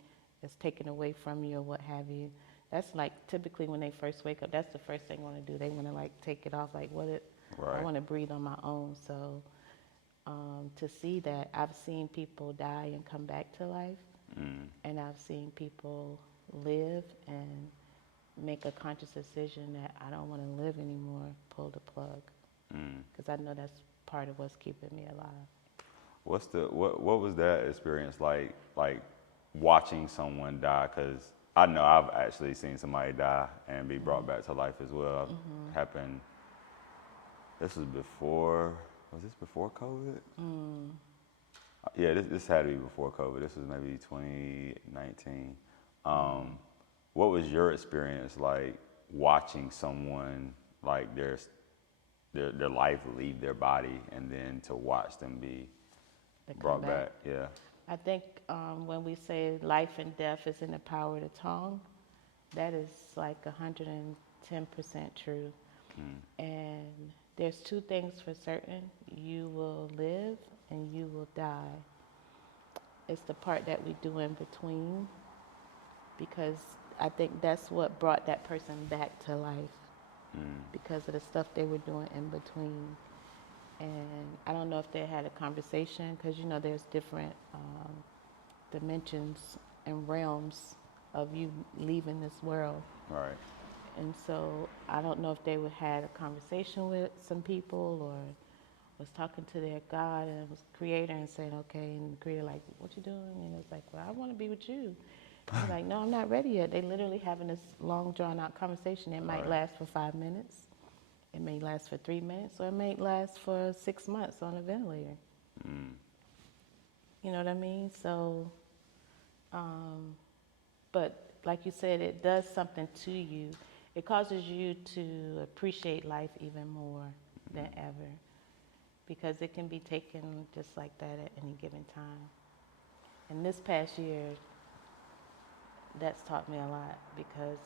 is taken away from you or what have you. That's like typically when they first wake up, that's the first thing they want to do. They want to like take it off, like I want to breathe on my own. So to see that, I've seen people die and come back to life, and I've seen people live and make a conscious decision that I don't want to live anymore, pull the plug, because I know that's part of what's keeping me alive. What was that experience like watching someone die? Because I know I've actually seen somebody die and be brought back to life as well. Happened. Was this before COVID? Yeah, this had to be before COVID. This was maybe 2019. What was your experience like watching someone like their life leave their body, and then to watch them be brought back? Yeah. I think when we say life and death is in the power of the tongue, that is like 110% true. And there's two things for certain. You will live and you will die. It's the part that we do in between, because I think that's what brought that person back to life, because of the stuff they were doing in between. And I don't know if they had a conversation, because you know there's different dimensions and realms of you leaving this world. Right. And so I don't know if they would had a conversation with some people, or was talking to their God and was creator and saying, okay, and the creator like, what you doing? And it's like, well, I want to be with you. They're like, no, I'm not ready yet. They literally having this long drawn out conversation. It might last for 5 minutes. It may last for 3 minutes, or it may last for 6 months on a ventilator. You know what I mean? So, but like you said, it does something to you. It causes you to appreciate life even more than ever, because it can be taken just like that at any given time. And this past year, that's taught me a lot, because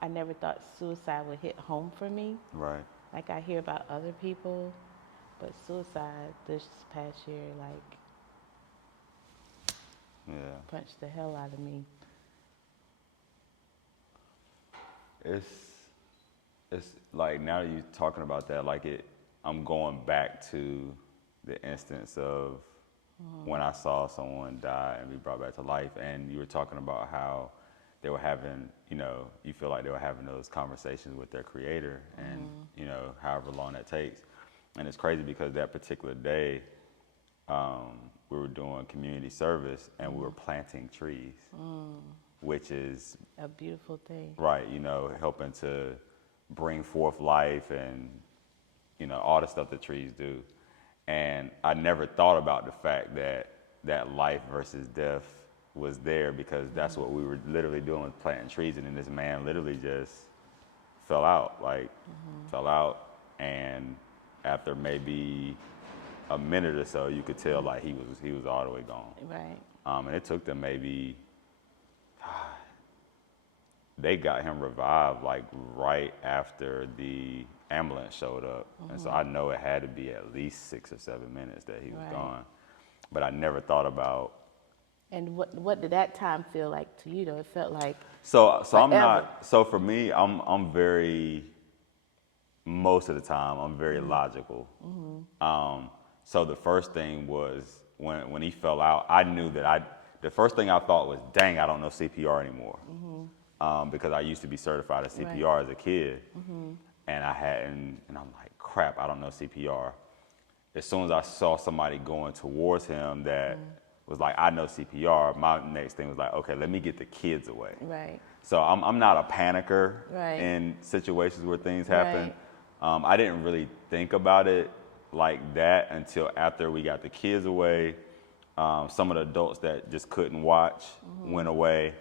I never thought suicide would hit home for me. Right. Like I hear about other people, but suicide this past year, like, punched the hell out of me. It's like, now that you're talking about that, like I'm going back to the instance of when I saw someone die and be brought back to life, and you were talking about how they were having, you know, you feel like they were having those conversations with their creator, and you know, however long that takes. And it's crazy because that particular day, we were doing community service and we were planting trees, which is A beautiful thing. right, you know, helping to bring forth life and, you know, all the stuff that trees do. And I never thought about the fact that that life versus death was there, because that's what we were literally doing, with planting trees. And then this man literally just fell out, fell out. And after maybe a minute or so, you could tell like he was all the way gone. Right. And it took them maybe, they got him revived like right after the ambulance showed up. And so I know it had to be at least 6 or 7 minutes that he was gone. But I never thought about. And what did that time feel like to you though? It felt like So I'm forever. not, so for me, I'm very, most of the time, I'm very logical. So the first thing was when he fell out, I knew that the first thing I thought was, dang, I don't know CPR anymore. Because I used to be certified as CPR as a kid. And I hadn't, and I'm like, crap, I don't know CPR. As soon as I saw somebody going towards him that was like, I know CPR, my next thing was like, okay, let me get the kids away. Right. So I'm not a panicker Right. in situations where things happen. Right. I didn't really think about it like that until after we got the kids away. Some of the adults that just couldn't watch went away.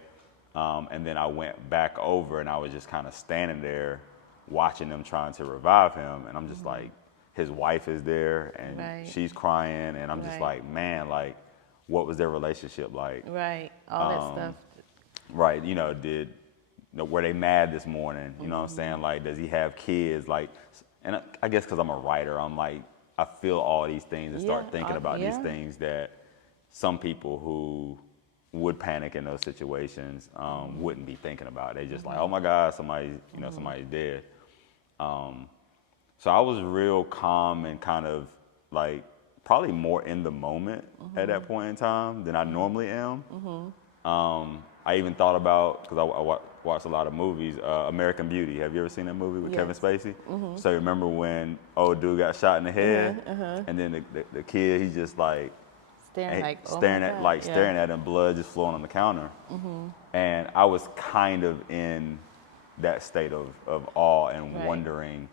And then I went back over and I was just kind of standing there watching them trying to revive him. And I'm just like, his wife is there and Right. she's crying. And I'm just Right. like, man, like, what was their relationship like? Right. All that stuff. Right, you know, were they mad this morning? You know what I'm saying? Like, does he have kids? Like, and I guess because I'm a writer, I'm like, I feel all these things and start thinking about these things that some people who would panic in those situations wouldn't be thinking about. They just like, oh my God, somebody's dead. So I was real calm and kind of like probably more in the moment at that point in time than I normally am. I even thought about, because I watched a lot of movies, American Beauty. Have you ever seen that movie with Kevin Spacey? So you remember when old dude got shot in the head, and then the kid, he's just like, Staring like, oh staring my at God. like staring at him, blood just flowing on the counter. And I was kind of in that state of awe and Right. wondering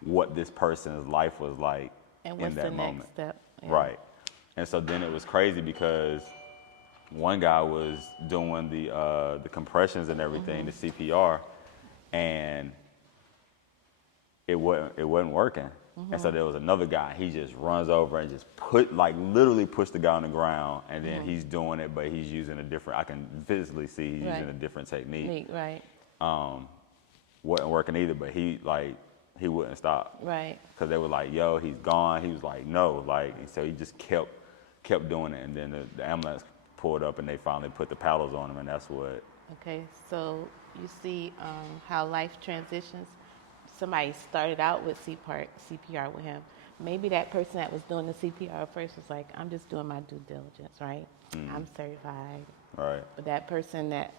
what this person's life was like And in what's that the moment. next step? Yeah. Right. And so then it was crazy because one guy was doing the compressions and everything, the CPR, and it wasn't working. And so there was another guy, he just runs over and just literally push the guy on the ground, and then he's doing it, but he's using a different, I can physically see he's Right. using a different technique. Neat, right. Wasn't working either, but he like he wouldn't stop. Right. Because they were like, yo, he's gone. He was like, no. Like, and so he just kept doing it. And then the ambulance pulled up and they finally put the paddles on him, and that's what. Okay, so you see how life transitions. Somebody started out with CPR with him. Maybe that person that was doing the CPR first was like, I'm just doing my due diligence, right? I'm certified. Right. But that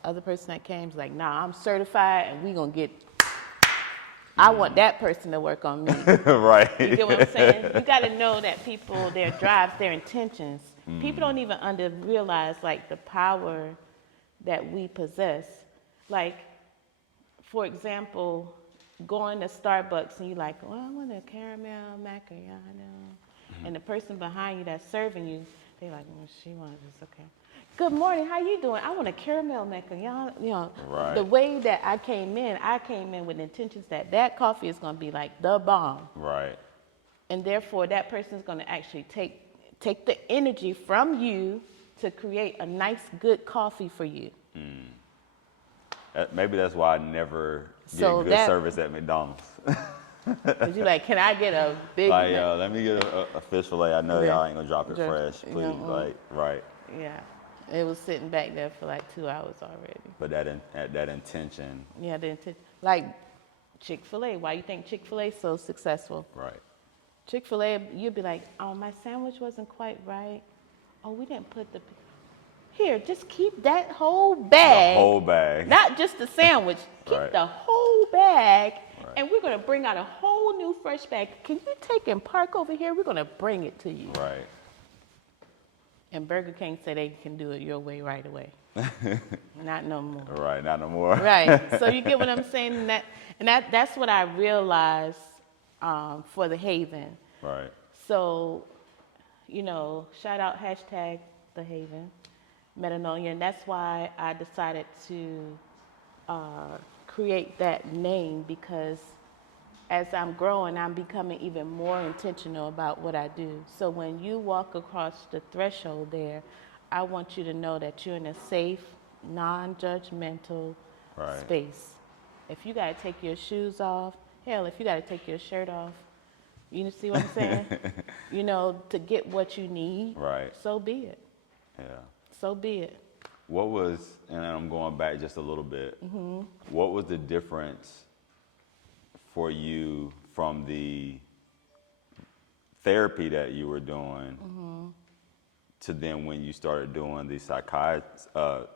other person that came was like, nah, I'm certified and we gonna get, I want that person to work on me. Right. You get what I'm saying? You gotta know that people, their drives, their intentions, people don't even realize like the power that we possess. Like, for example, going to Starbucks and you're like, well, I want a caramel macchiato. And the person behind you that's serving you, they're like, well, she wants this, okay. Good morning, how you doing? I want a caramel macchiato. You know, Right. the way that I came in with intentions that coffee is gonna be like the bomb. Right. And therefore that person's gonna actually take the energy from you to create a nice, good coffee for you. Maybe that's why I never get So good service at McDonald's. Cause you're like, can I get a big Like, let me get a fish fillet. I know Yeah. y'all ain't gonna drop it Just, fresh, you please. know, Like, right. Yeah. It was sitting back there for like 2 hours already. But that intention. Yeah, like Chick-fil-A. Why you think Chick-fil-A is so successful? Right. Chick-fil-A, you'd be like, oh, my sandwich wasn't quite right. Oh, we didn't put here, just keep that whole bag. The whole bag. Not just the sandwich. Keep Right. the whole bag. Right. And we're going to bring out a whole new fresh bag. Can you take and park over here? We're going to bring it to you. Right. And Burger King say they can do it your way right away. Not no more. Right. Not no more. Right. So you get what I'm saying? That's what I realized for the Haven. Right. So, you know, shout out hashtag the Haven, Metanoia. And that's why I decided to create that name, because as I'm growing, I'm becoming even more intentional about what I do. So when you walk across the threshold there, I want you to know that you're in a safe, non-judgmental Right. space. If you got to take your shoes off, hell, if you got to take your shirt off, you see what I'm saying? You know, to get what you need, Right. so be it. Yeah. So be it. What was, and I'm going back just a little bit, what was the difference for you from the therapy that you were doing to then when you started doing the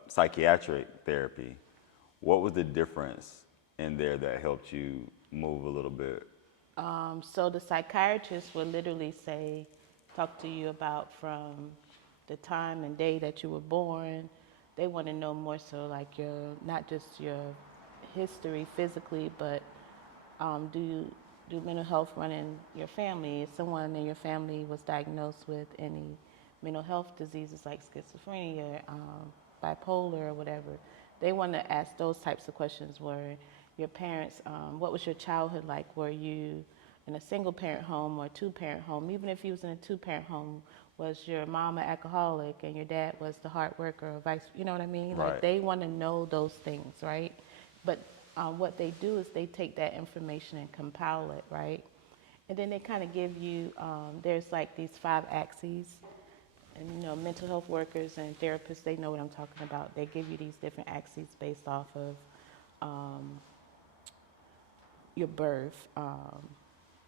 psychiatric therapy? What was the difference in there that helped you move a little bit? So the psychiatrist would literally talk to you about from the time and day that you were born. They want to know more so like not just your history physically, but do mental health run in your family? If someone in your family was diagnosed with any mental health diseases like schizophrenia, bipolar or whatever, they want to ask those types of questions. Were your parents, what was your childhood like? Were you in a single parent home or two parent home? Even if you was in a two parent home, was your mom an alcoholic and your dad was the hard worker or vice, you know what I mean? Right. Like they want to know those things, right? But what they do is they take that information and compile it, right? And then they kind of give you, there's like these 5 axes. And you know, mental health workers and therapists, they know what I'm talking about. They give you these different axes based off of your birth,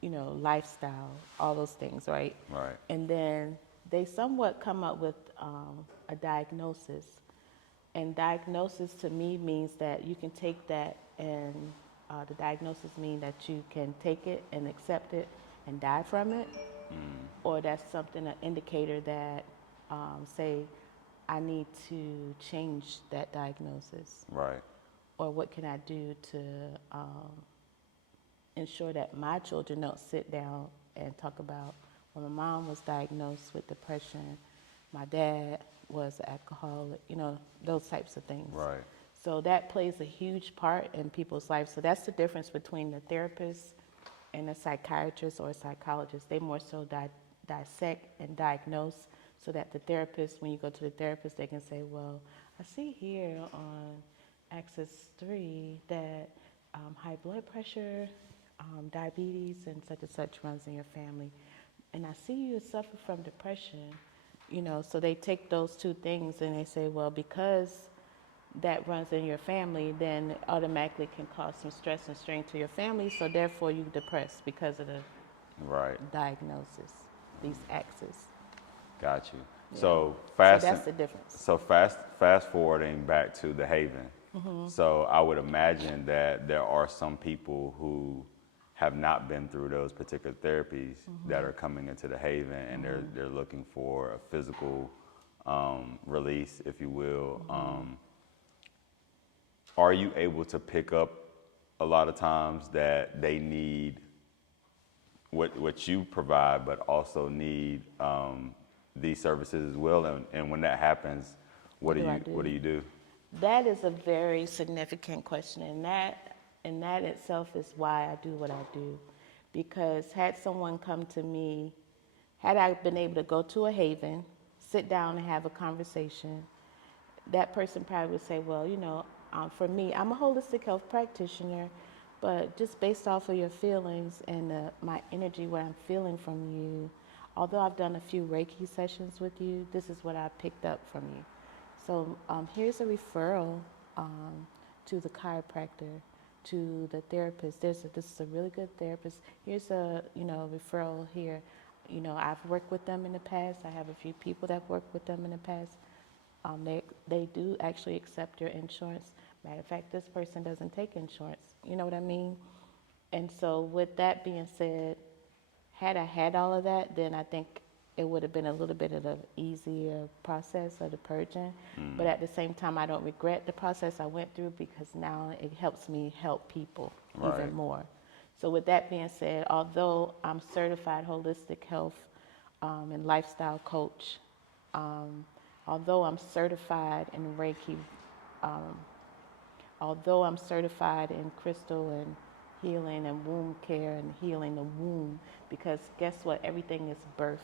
you know, lifestyle, all those things, right? Right. And then they somewhat come up with a diagnosis. And diagnosis to me means that you can take that and the diagnosis means that you can take it and accept it and die from it. Or that's something, an indicator that say, I need to change that diagnosis. Right. Or what can I do to ensure that my children don't sit down and talk about, when my mom was diagnosed with depression, my dad was an alcoholic, you know, those types of things. Right. So that plays a huge part in people's lives. So that's the difference between the therapist and a psychiatrist or a psychologist. They more so dissect and diagnose, so that the therapist, when you go to the therapist, they can say, well, I see here on axis 3 that high blood pressure, diabetes and such runs in your family. And I see you suffer from depression, so they take those two things and they say, well, because that runs in your family, then it automatically can cause some stress and strain to your family. So therefore you're depressed because of the Right. diagnosis, these axes. Got you. Yeah. So So that's the difference. So fast forwarding back to the Haven. Mm-hmm. So I would imagine that there are some people who have not been through those particular therapies that are coming into the Haven, and they're looking for a physical release, if you will. Are you able to pick up a lot of times that they need what you provide, but also need these services as well? And when that happens, what do you do? That is a very significant question, and that itself is why I do what I do. Because had someone come to me, had I been able to go to a Haven, sit down and have a conversation, that person probably would say, well, for me, I'm a holistic health practitioner, but just based off of your feelings and my energy, what I'm feeling from you, although I've done a few Reiki sessions with you, this is what I picked up from you. So here's a referral to the chiropractor, to the therapist. This is a really good therapist. Here's a referral here. I've worked with them in the past. I have a few people that worked with them in the past. They do actually accept your insurance. Matter of fact, this person doesn't take insurance. You know what I mean? And so with that being said, had I had all of that, then I think it would have been a little bit of an easier process of the purging. But at the same time, I don't regret the process I went through, because now it helps me help people even more. So with that being said, although I'm certified holistic health and lifestyle coach, although I'm certified in Reiki, although I'm certified in crystal and healing and womb care and healing the womb, because guess what? Everything is birthed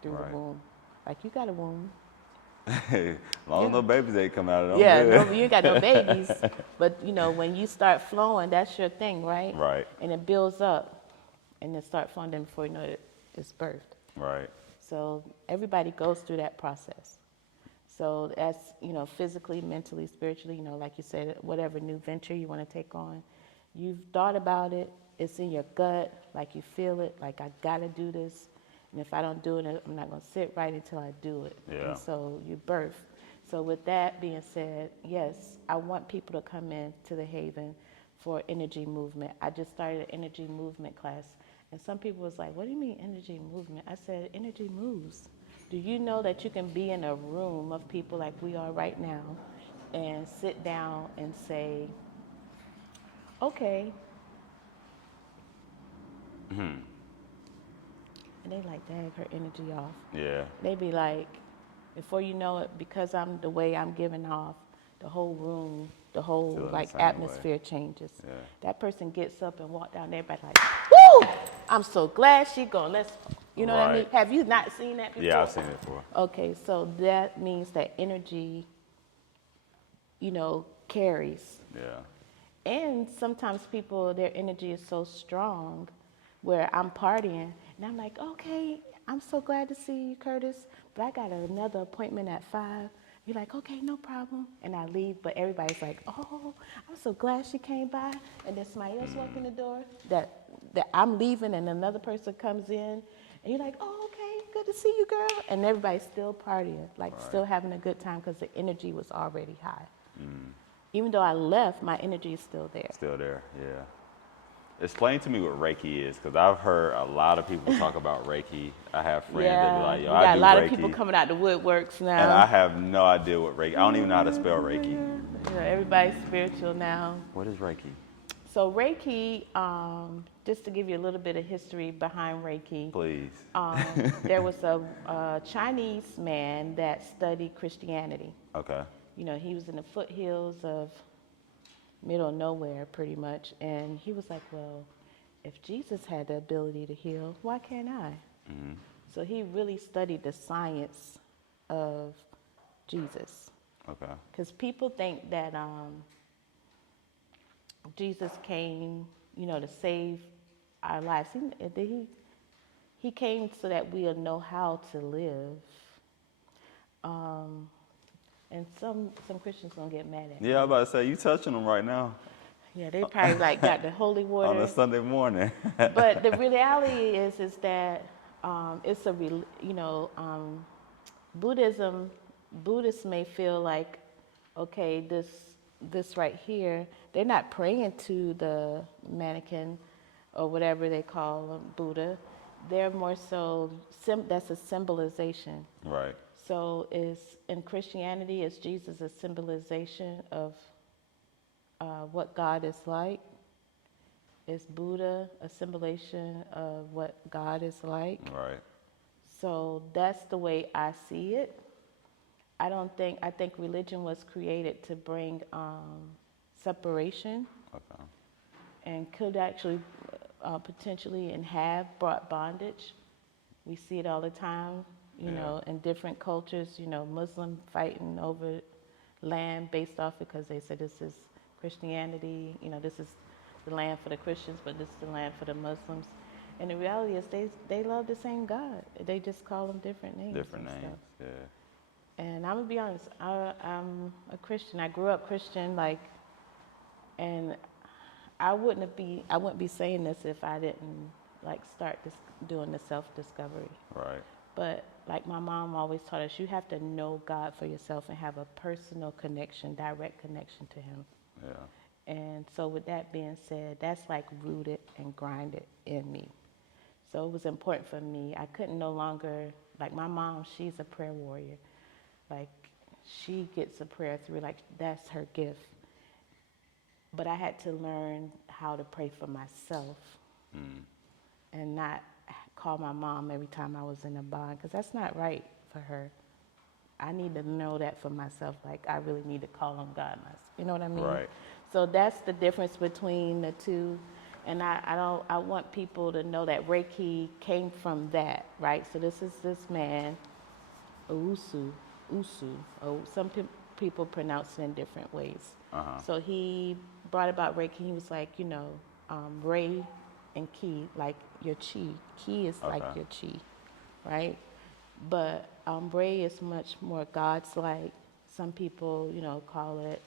through the womb. Like, you got a womb. As long as no babies ain't come out of them. No, you ain't got no babies. But, when you start flowing, that's your thing, right? Right. And it builds up, and it starts flowing before you know it, it's birthed. Right. So everybody goes through that process. So that's, physically, mentally, spiritually, like you said, whatever new venture you want to take on, you've thought about it, it's in your gut, like you feel it, like I got to do this. And if I don't do it, I'm not going to sit right until I do it. Yeah. And so you birth. So with that being said, yes, I want people to come in to the Haven for energy movement. I just started an energy movement class. And some people was like, what do you mean energy movement? I said, energy moves. Do you know that you can be in a room of people like we are right now and sit down and say, okay. And they like, dang, her energy off. Yeah. They be like, before you know it, because I'm the way I'm giving off, the whole room, the whole Feeling the like same atmosphere changes. Yeah. That person gets up and walk down there, everybody like, woo! I'm so glad she gone. What I mean? Have you not seen that before? Yeah, I've seen it before. Okay, so that means that energy, carries. Yeah. And sometimes people, their energy is so strong where I'm partying and I'm like, okay, I'm so glad to see you, Curtis, but I got another appointment at 5. You're like, okay, no problem. And I leave, but everybody's like, oh, I'm so glad she came by. And then somebody else walk in the door that I'm leaving, and another person comes in, and you're like, oh, okay, good to see you, girl. And everybody's still partying, still having a good time, because the energy was already high. Even though I left, my energy is still there. Still there, yeah. Explain to me what Reiki is, because I've heard a lot of people talk about Reiki. I have friends that be like, yo, I do Reiki. Got a lot of people coming out the woodworks now. And I have no idea what Reiki, I don't even know how to spell Reiki. Everybody's spiritual now. What is Reiki? So Reiki, just to give you a little bit of history behind Reiki. Please. There was a Chinese man that studied Christianity. Okay. He was in the foothills of middle of nowhere, pretty much. And he was like, well, if Jesus had the ability to heal, why can't I? Mm-hmm. So he really studied the science of Jesus. Okay. Because people think that Jesus came, to save our lives. He came so that we'll know how to live. And some Christians gonna get mad at me. Yeah, I was about to say, you touching them right now Yeah, they probably like got the holy water. on a Sunday morning. But the reality is that it's Buddhists may feel like, okay, this right here, they're not praying to the mannequin or whatever they call Buddha. They're more so, that's a symbolization. Right. So in Christianity, is Jesus a symbolization of what God is like? Is Buddha a symbolization of what God is like? Right. So that's the way I see it. I think religion was created to bring separation, Okay. and could actually potentially and have brought bondage. We see it all the time, you know, in different cultures, you know, Muslim fighting over land based off because they say this is Christianity, you know, this is the land for the Christians, but this is the land for the Muslims. And the reality is they love the same God. They just call them different names. Different and names. stuff. Yeah. And I'm gonna be honest, I'm a Christian. I grew up Christian, and I wouldn't be saying this if I didn't start doing the self-discovery. Right. But like my mom always taught us, you have to know God for yourself and have a personal connection, direct connection to Him. Yeah. And so with that being said, that's rooted and grinded in me. So it was important for me. I couldn't no longer, my mom, she's a prayer warrior. She gets a prayer through, that's her gift. But I had to learn how to pray for myself and not call my mom every time I was in a bind, because that's not right for her. I need to know that for myself. I really need to call on God myself. You know what I mean? Right. So that's the difference between the two. And I want people to know that Reiki came from that, right? So this is this man, Usu. Some people pronounce it in different ways. Uh-huh. So he brought about Reiki. He was Rei and Ki, your chi. Ki is like your chi, right? But Rei is much more God's like. Some people, call it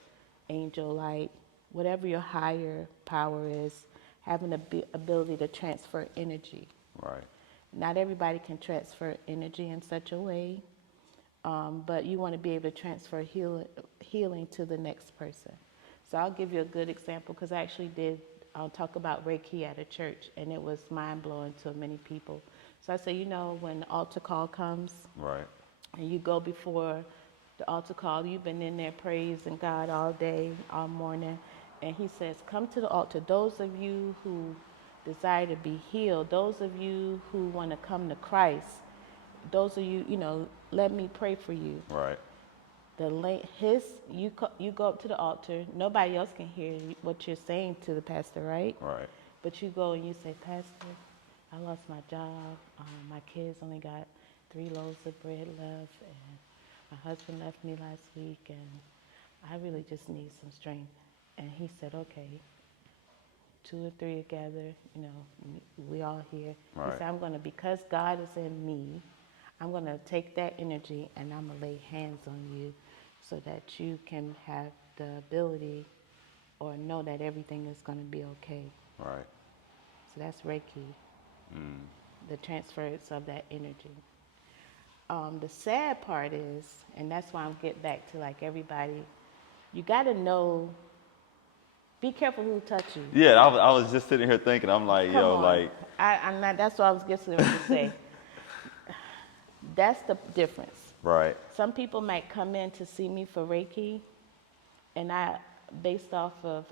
angel light. Whatever your higher power is, having the ability to transfer energy. Right. Not everybody can transfer energy in such a way, but you want to be able to transfer healing to the next person. So I'll give you a good example, because I actually did talk about Reiki at a church, and it was mind-blowing to many people. So I say, when the altar call comes, Right. and you go before the altar call, you've been in there praising God all day, all morning, and he says, come to the altar. Those of you who desire to be healed, those of you who want to come to Christ, those of you, let me pray for you. Right. You go up to the altar. Nobody else can hear what you're saying to the pastor, right? Right. But you go and you say, Pastor, I lost my job. My kids only got 3 loaves of bread left, and my husband left me last week, and I really just need some strength. And he said, okay, 2 or 3 together, we all here. Right. He said, because God is in me, I'm going to take that energy and I'm going to lay hands on you so that you can have the ability or know that everything is going to be okay. Right. So that's Reiki, the transference of that energy. The sad part is, and that's why I'm getting back to everybody, you got to know, be careful who touch you. Yeah, I was just sitting here thinking, I'm like, Come yo, on. I'm not, that's what I was getting ready to say. That's the difference. Right. Some people might come in to see me for Reiki, and based off of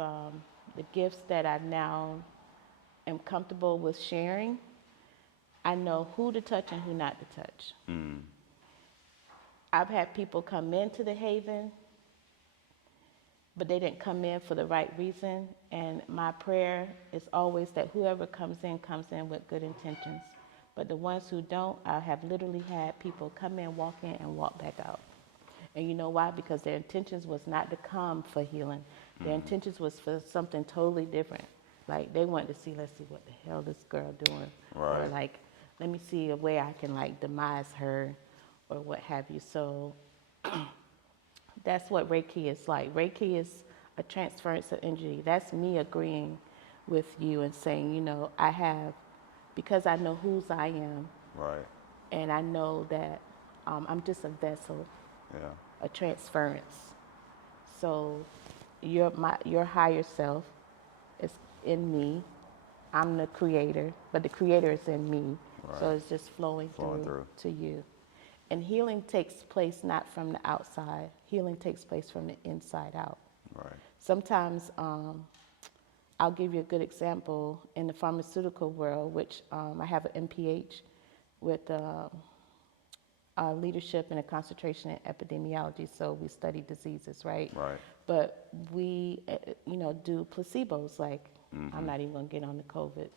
the gifts that I now am comfortable with sharing, I know who to touch and who not to touch. I've had people come into the Haven, but they didn't come in for the right reason, and my prayer is always that whoever comes in with good intentions. But the ones who don't, I have literally had people come in, walk in, and walk back out. And you know why? Because their intentions was not to come for healing. Their intentions was for something totally different. Like they wanted to see, let's see what the hell this girl doing, or Right. like, let me see a way I can like demise her, or what have you. So that's what Reiki is like. Reiki is a transference of energy. That's me agreeing with you and saying, you know, because I know whose I am, Right. and I know that I'm just a vessel, Yeah. a transference. So your higher self is in me. I'm the creator, but the creator is in me. So Right. it's just flowing Flowing through through. to you. And healing takes place not from the outside. Healing takes place from the inside out. Right. Sometimes I'll give you a good example in the pharmaceutical world, which I have an MPH with leadership and a concentration in epidemiology. So we study diseases, right? Right. But we, do placebos. Like I'm not even gonna get on the COVID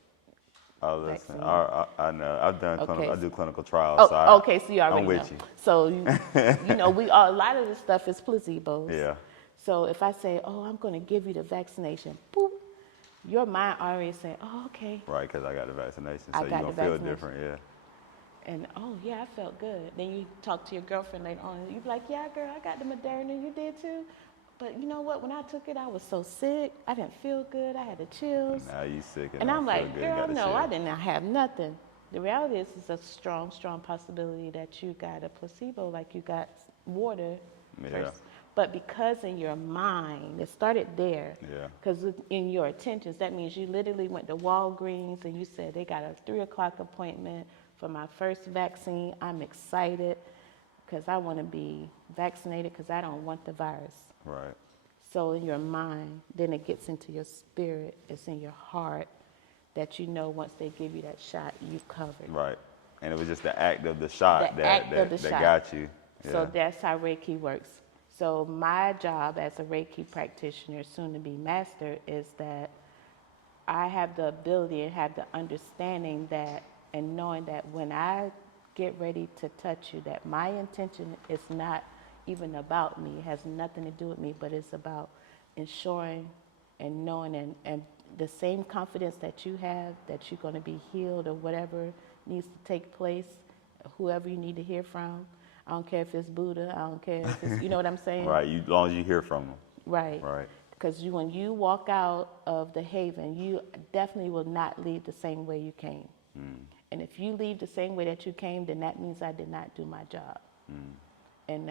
Oh, listen. vaccine. I know. I've done Okay. I do clinical trials. So Oh, okay. So you already I'm with know. you. So a lot of this stuff is placebos. Yeah. So if I say, "Oh, I'm going to give you the vaccination," boop, your mind already say, "Oh, okay." Right, because I got the vaccination, I so you're got going the to feel vaccination. different, yeah. And oh yeah, I felt good. Then you talk to your girlfriend later on, and you be like, "Yeah, girl, I got the Moderna. You did too." But you know what? When I took it, I was so sick. I didn't feel good. I had the chills. Now you sick and And don't I'm feel like, good. and girl, got the no, shit. I did not have nothing. The reality is, it's a strong, strong possibility that you got a placebo, like you got water Yeah. first. But because in your mind, it started there. Yeah. Because in your attentions, that means you literally went to Walgreens and you said, they got a 3:00 appointment for my first vaccine. I'm excited because I want to be vaccinated because I don't want the virus. Right. So in your mind, then it gets into your spirit, it's in your heart, that you know once they give you that shot, you covered. Right. And it was just the act of the shot The act of the that shot. got you. Yeah. So that's how Reiki works. So my job as a Reiki practitioner, soon to be master, is that I have the ability and have the understanding that, and knowing that when I get ready to touch you, that my intention is not even about me. It has nothing to do with me, but it's about ensuring and knowing and the same confidence that you have that you're going to be healed or whatever needs to take place, whoever you need to hear from. I don't care if it's Buddha. I don't care if it's, you know what I'm saying? Right. As long as you hear from them. Right. Right. Because when you walk out of the Haven, you definitely will not leave the same way you came. And if you leave the same way that you came, then that means I did not do my job. And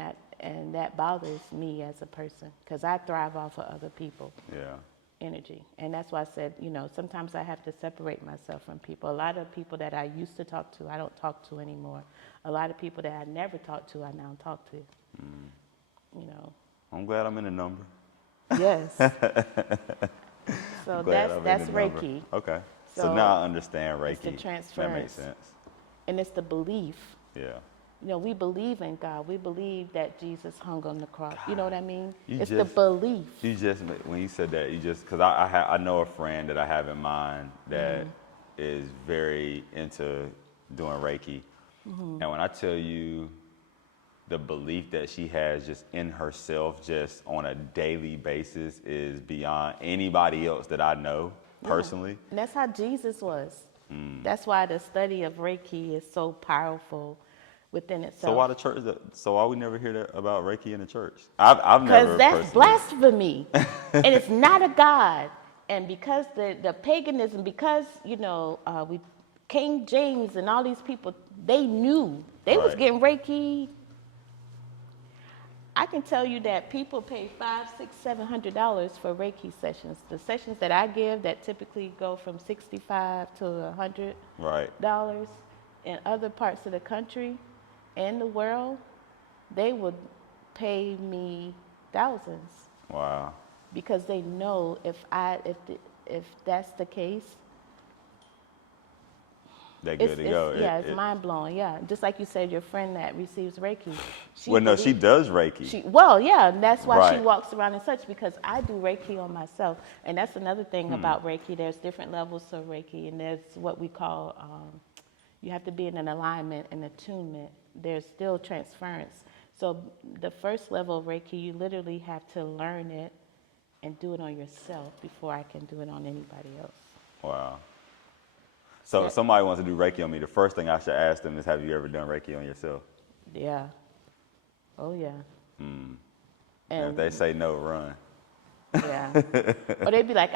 that bothers me as a person because I thrive off of other people. Yeah. Energy. And that's why I said, sometimes I have to separate myself from people. A lot of people that I used to talk to, I don't talk to anymore. A lot of people that I never talked to, I now talk to. I'm glad I'm in the number. Yes. So Glad I'm in that's the number. Reiki. Okay. So So now I understand Reiki. it's the That makes transference. sense. And it's the belief. Yeah. We believe in God. We believe that Jesus hung on the cross. You know what I mean? You It's the just- belief. You just, when you said that, because I know a friend that I have in mind that is very into doing Reiki. And when I tell you the belief that she has just in herself, just on a daily basis, is beyond anybody else that I know personally. And that's how Jesus was. That's why the study of Reiki is so powerful within itself. So why the church? So why we never hear that about Reiki in the church? I've never. Because that's personally- blasphemy. And it's not a God. And because the paganism, because, King James and all these people, they knew. They was Right. getting Reiki. I can tell you that people pay $500, $600, $700 for Reiki sessions. The sessions that I give that typically go from $65 to $100 Right. in other parts of the country and the world, they would pay me thousands Wow. because they know if that's the case, That good to go. it's mind blowing. Yeah, just like you said, your friend that receives Reiki. She does Reiki. And that's why she Right. walks around and such, because I do Reiki on myself. And that's another thing about Reiki. There's different levels of Reiki, and there's what we call, you have to be in an alignment and attunement. There's still transference. So the first level of Reiki, you literally have to learn it and do it on yourself before I can do it on anybody else. Wow. So if somebody wants to do Reiki on me, the first thing I should ask them is, have you ever done Reiki on yourself? Yeah. Oh, yeah. And if they say no, run. Yeah. Or they'd be like,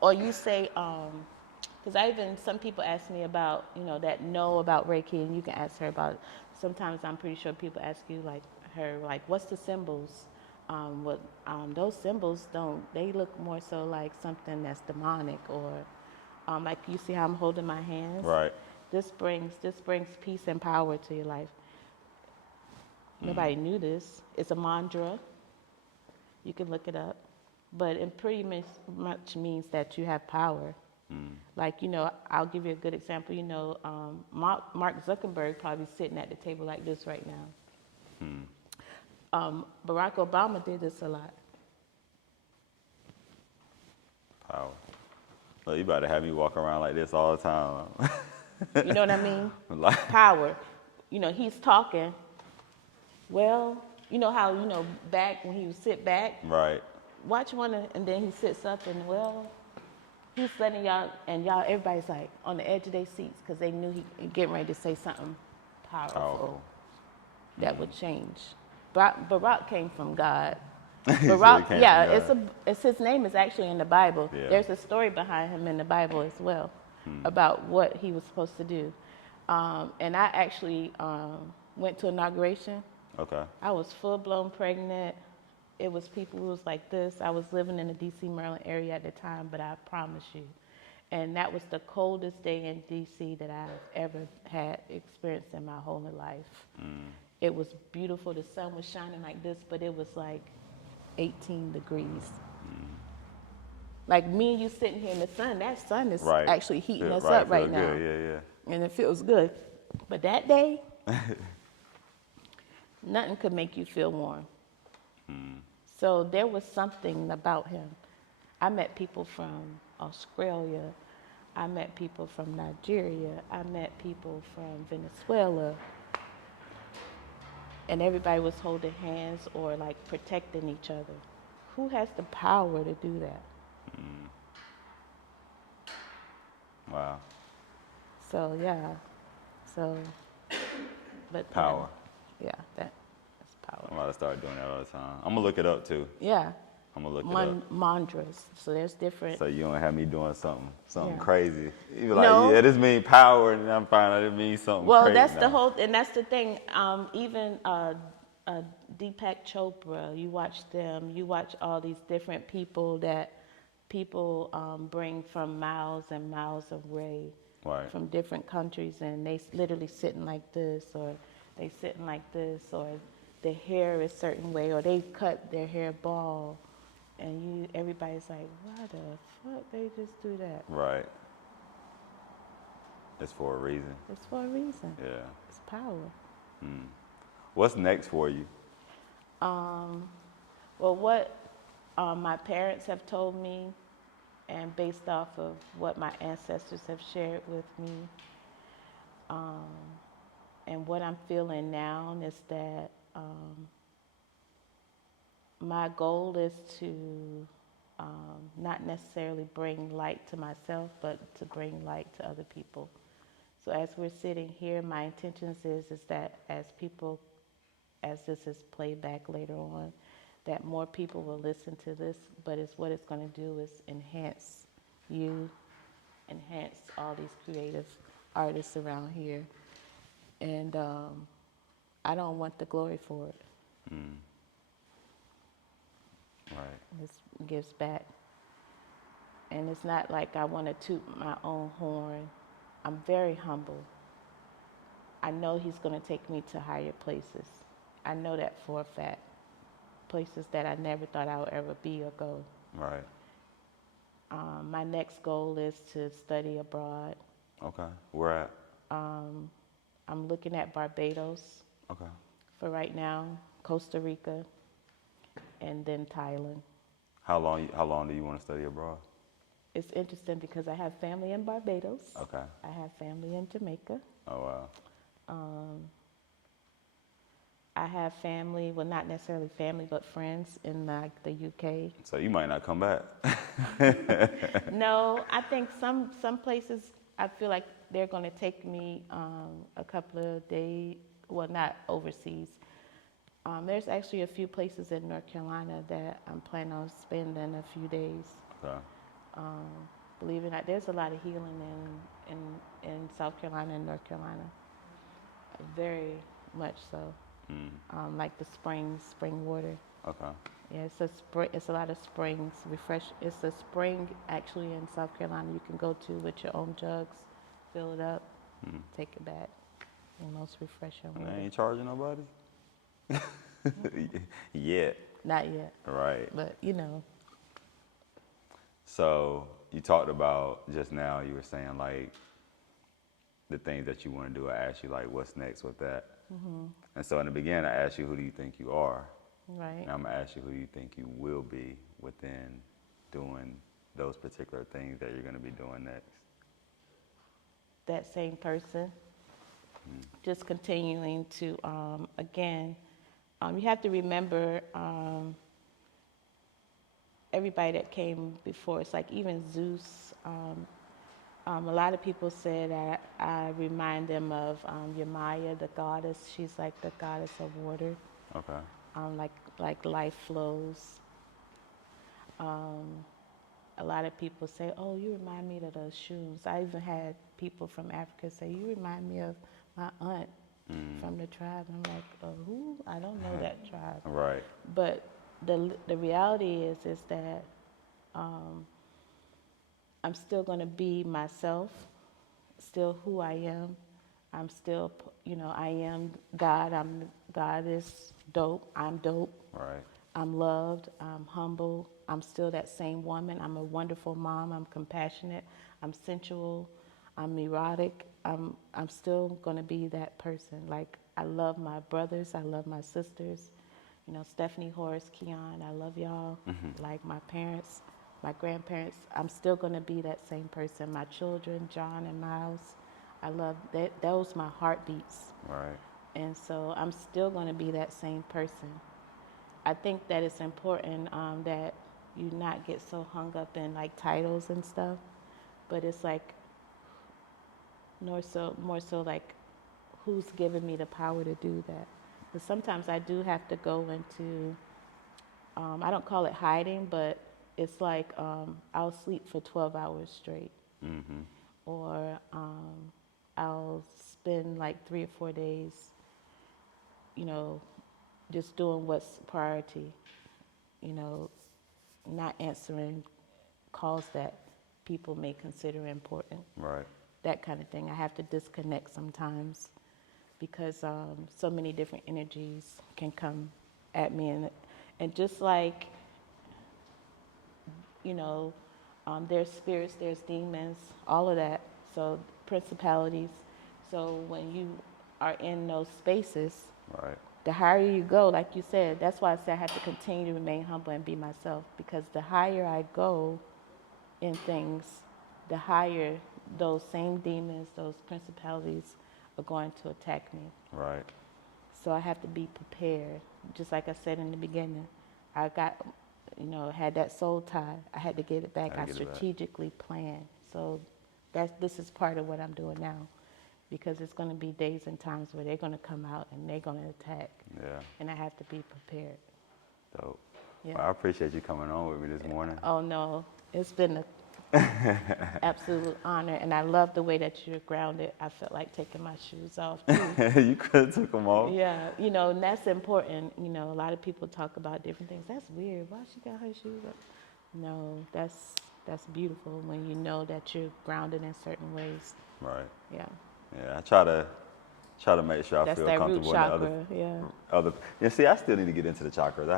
or you say, because some people ask me about, that know about Reiki, and you can ask her about it. Sometimes I'm pretty sure people ask you, what's the symbols? Those symbols they look more so like something that's demonic, or like you see how I'm holding my hands? Right. This brings peace and power to your life. Nobody knew this. It's a mantra. You can look it up. But it pretty much means that you have power. Like, I'll give you a good example. Mark Zuckerberg probably sitting at the table like this right now. Barack Obama did this a lot. Power. Well, you about to have me walk around like this all the time. You know what I mean? Like, Power. He's talking. Well, you know how, back when he would sit back? right. Watch one, and then he sits up, and he's letting y'all, everybody's like on the edge of their seats because they knew he getting ready to say something powerful that would change. Barack came from God. Barack, it's his name is actually in the Bible. Yeah. There's a story behind him in the Bible as well about what he was supposed to do. And I actually went to inauguration. Okay. I was full-blown pregnant. It was people who was like this. I was living in the D.C., Maryland area at the time, but I promise you. And that was the coldest day in D.C. that I've ever had experienced in my whole life. It was beautiful. The sun was shining like this, but it was like 18 degrees. Like me and you sitting here in the sun, that sun is actually heating us up right now. Good. Yeah. And it feels good. But that day, nothing could make you feel warm. So there was something about him. I met people from Australia. I met people from Nigeria. I met people from Venezuela. And everybody was holding hands or like protecting each other. Who has the power to do that? Wow. So, yeah. But Power. That's power. I'm about to start doing that all the time. I'm gonna look it up too. Yeah. I'm gonna look it up. Mantras. So there's different. So you don't have me doing something Yeah. crazy. You be like, No. yeah, this means power, and I'm finding out it means something crazy. Well, that's now. the whole, and that's the thing. Even Deepak Chopra, you watch them. You watch all these different people that people bring from miles and miles away from different countries, and they literally sitting like this, or they sitting like this, or the hair is a certain way, or they cut their hair bald, and everybody's like, why the fuck they just do that? Right. It's for a reason. It's for a reason. Yeah. It's power. What's next for you? Well, what my parents have told me, and based off of what my ancestors have shared with me, and what I'm feeling now is that my goal is to not necessarily bring light to myself, but to bring light to other people. So as we're sitting here, my intentions is that as this is played back later on, that more people will listen to this, but what it's going to do is enhance all these creative artists around here. And I don't want the glory for it. Right. It gives back. And it's not like I want to toot my own horn. I'm very humble. I know he's going to take me to higher places. I know that for a fact. Places that I never thought I would ever be or go. Right. My next goal is to study abroad. Okay. Where at? I'm looking at Barbados. Okay. For right now, Costa Rica, and then Thailand. How long do you want to study abroad? It's interesting because I have family in Barbados. Okay. I have family in Jamaica. Oh, wow. I have family, well, not necessarily family, but friends in the UK. So you might not come back. No, I think some places I feel like they're going to take me a couple of days. Well, not overseas. There's actually a few places in North Carolina that I'm planning on spending a few days. Okay. Believe it or not, there's a lot of healing in South Carolina and North Carolina. Very much so. Like the spring water. Okay. Yeah, it's a lot of springs. It's a spring actually in South Carolina you can go to with your own jugs, fill it up, take it back. The most refreshing And water. they ain't charging nobody? Yet. Not yet, Right. but you know. So you talked about just now, you were saying like the things that you want to do. I asked you like, what's next with that? And so in the beginning, I asked you, who do you think you are? Right. Now I'm going to ask you, who do you think you will be within doing those particular things that you're going to be doing next? That same person. Just continuing to, again, you have to remember everybody that came before. It's like even Zeus. A lot of people say that I remind them of Yamaya, the goddess. She's like the goddess of water. Okay. Like life flows. A lot of people say, "Oh, you remind me of those shoes." I even had people from Africa say, "You remind me of my aunt from the tribe." I'm like, "Who? I don't know that tribe." Right. But the reality is that I'm still going to be myself, still who I am. I'm still, I am God. God is dope. I'm dope. Right. I'm loved. I'm humble. I'm still that same woman. I'm a wonderful mom. I'm compassionate. I'm sensual. I'm erotic. I'm still going to be that person. Like, I love my brothers. I love my sisters. Stephanie, Horace, Keon, I love y'all. Like my parents, my grandparents. I'm still going to be that same person. My children, John and Miles, I love that. Those my heartbeats. Right. And so I'm still going to be that same person. I think that it's important that you not get so hung up in like titles and stuff, but it's like more so like who's giving me the power to do that. Because sometimes I do have to go into, I don't call it hiding, but it's like I'll sleep for 12 hours straight. Or I'll spend like 3 or 4 days, just doing what's priority, not answering calls that people may consider important. Right. That kind of thing. I have to disconnect sometimes because so many different energies can come at me. And just like, there's spirits, there's demons, all of that. So principalities. So when you are in those spaces, Right. the higher you go, like you said, that's why I say I have to continue to remain humble and be myself, because the higher I go in things, the higher those same demons, those principalities are going to attack me. Right. So I have to be prepared. Just like I said in the beginning, I got, had that soul tie. I had to get it back. I strategically planned. So this is part of what I'm doing now, because it's going to be days and times where they're going to come out and they're going to attack. Yeah. And I have to be prepared. Dope. Yeah. Well, I appreciate you coming on with me this morning. Oh no, it's been an absolute honor, and I love the way that you're grounded. I felt like taking my shoes off too. You could have took them off. Yeah, and that's important. A lot of people talk about different things. That's weird. Why she got her shoes up? No, that's beautiful when you know that you're grounded in certain ways. Right. Yeah. Yeah, I try to make sure I That's feel that root comfortable chakra. in Yeah. other. Yeah, see, I still need to get into the chakras.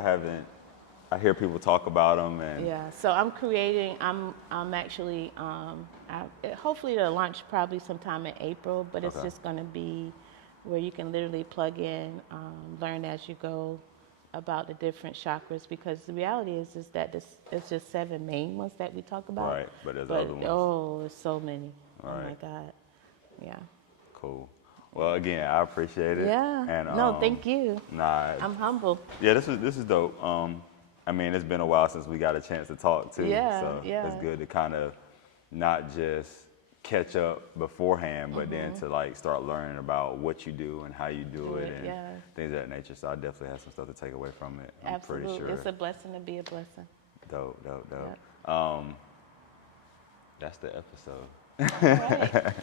I hear people talk about them, and Yeah. So I'm creating. I'm actually. Hopefully it'll launch probably sometime in April, but it's Okay. just going to be where you can literally plug in, learn as you go about the different chakras, because the reality is that it's just 7 main ones that we talk about. Right, but there's other ones. Oh, there's so many. Oh my Right. God. Yeah. Cool. Well, again, I appreciate it. Yeah. And, No, thank you. Nah. I'm humble. Yeah, this is dope. I mean, it's been a while since we got a chance to talk too. Yeah, So yeah. it's good to kind of not just catch up beforehand, but then to like start learning about what you do and how you do it and yeah. things of that nature. So I definitely have some stuff to take away from it. I'm Absolutely. pretty sure. It's a blessing to be a blessing. Dope. Yep. That's the episode. All right.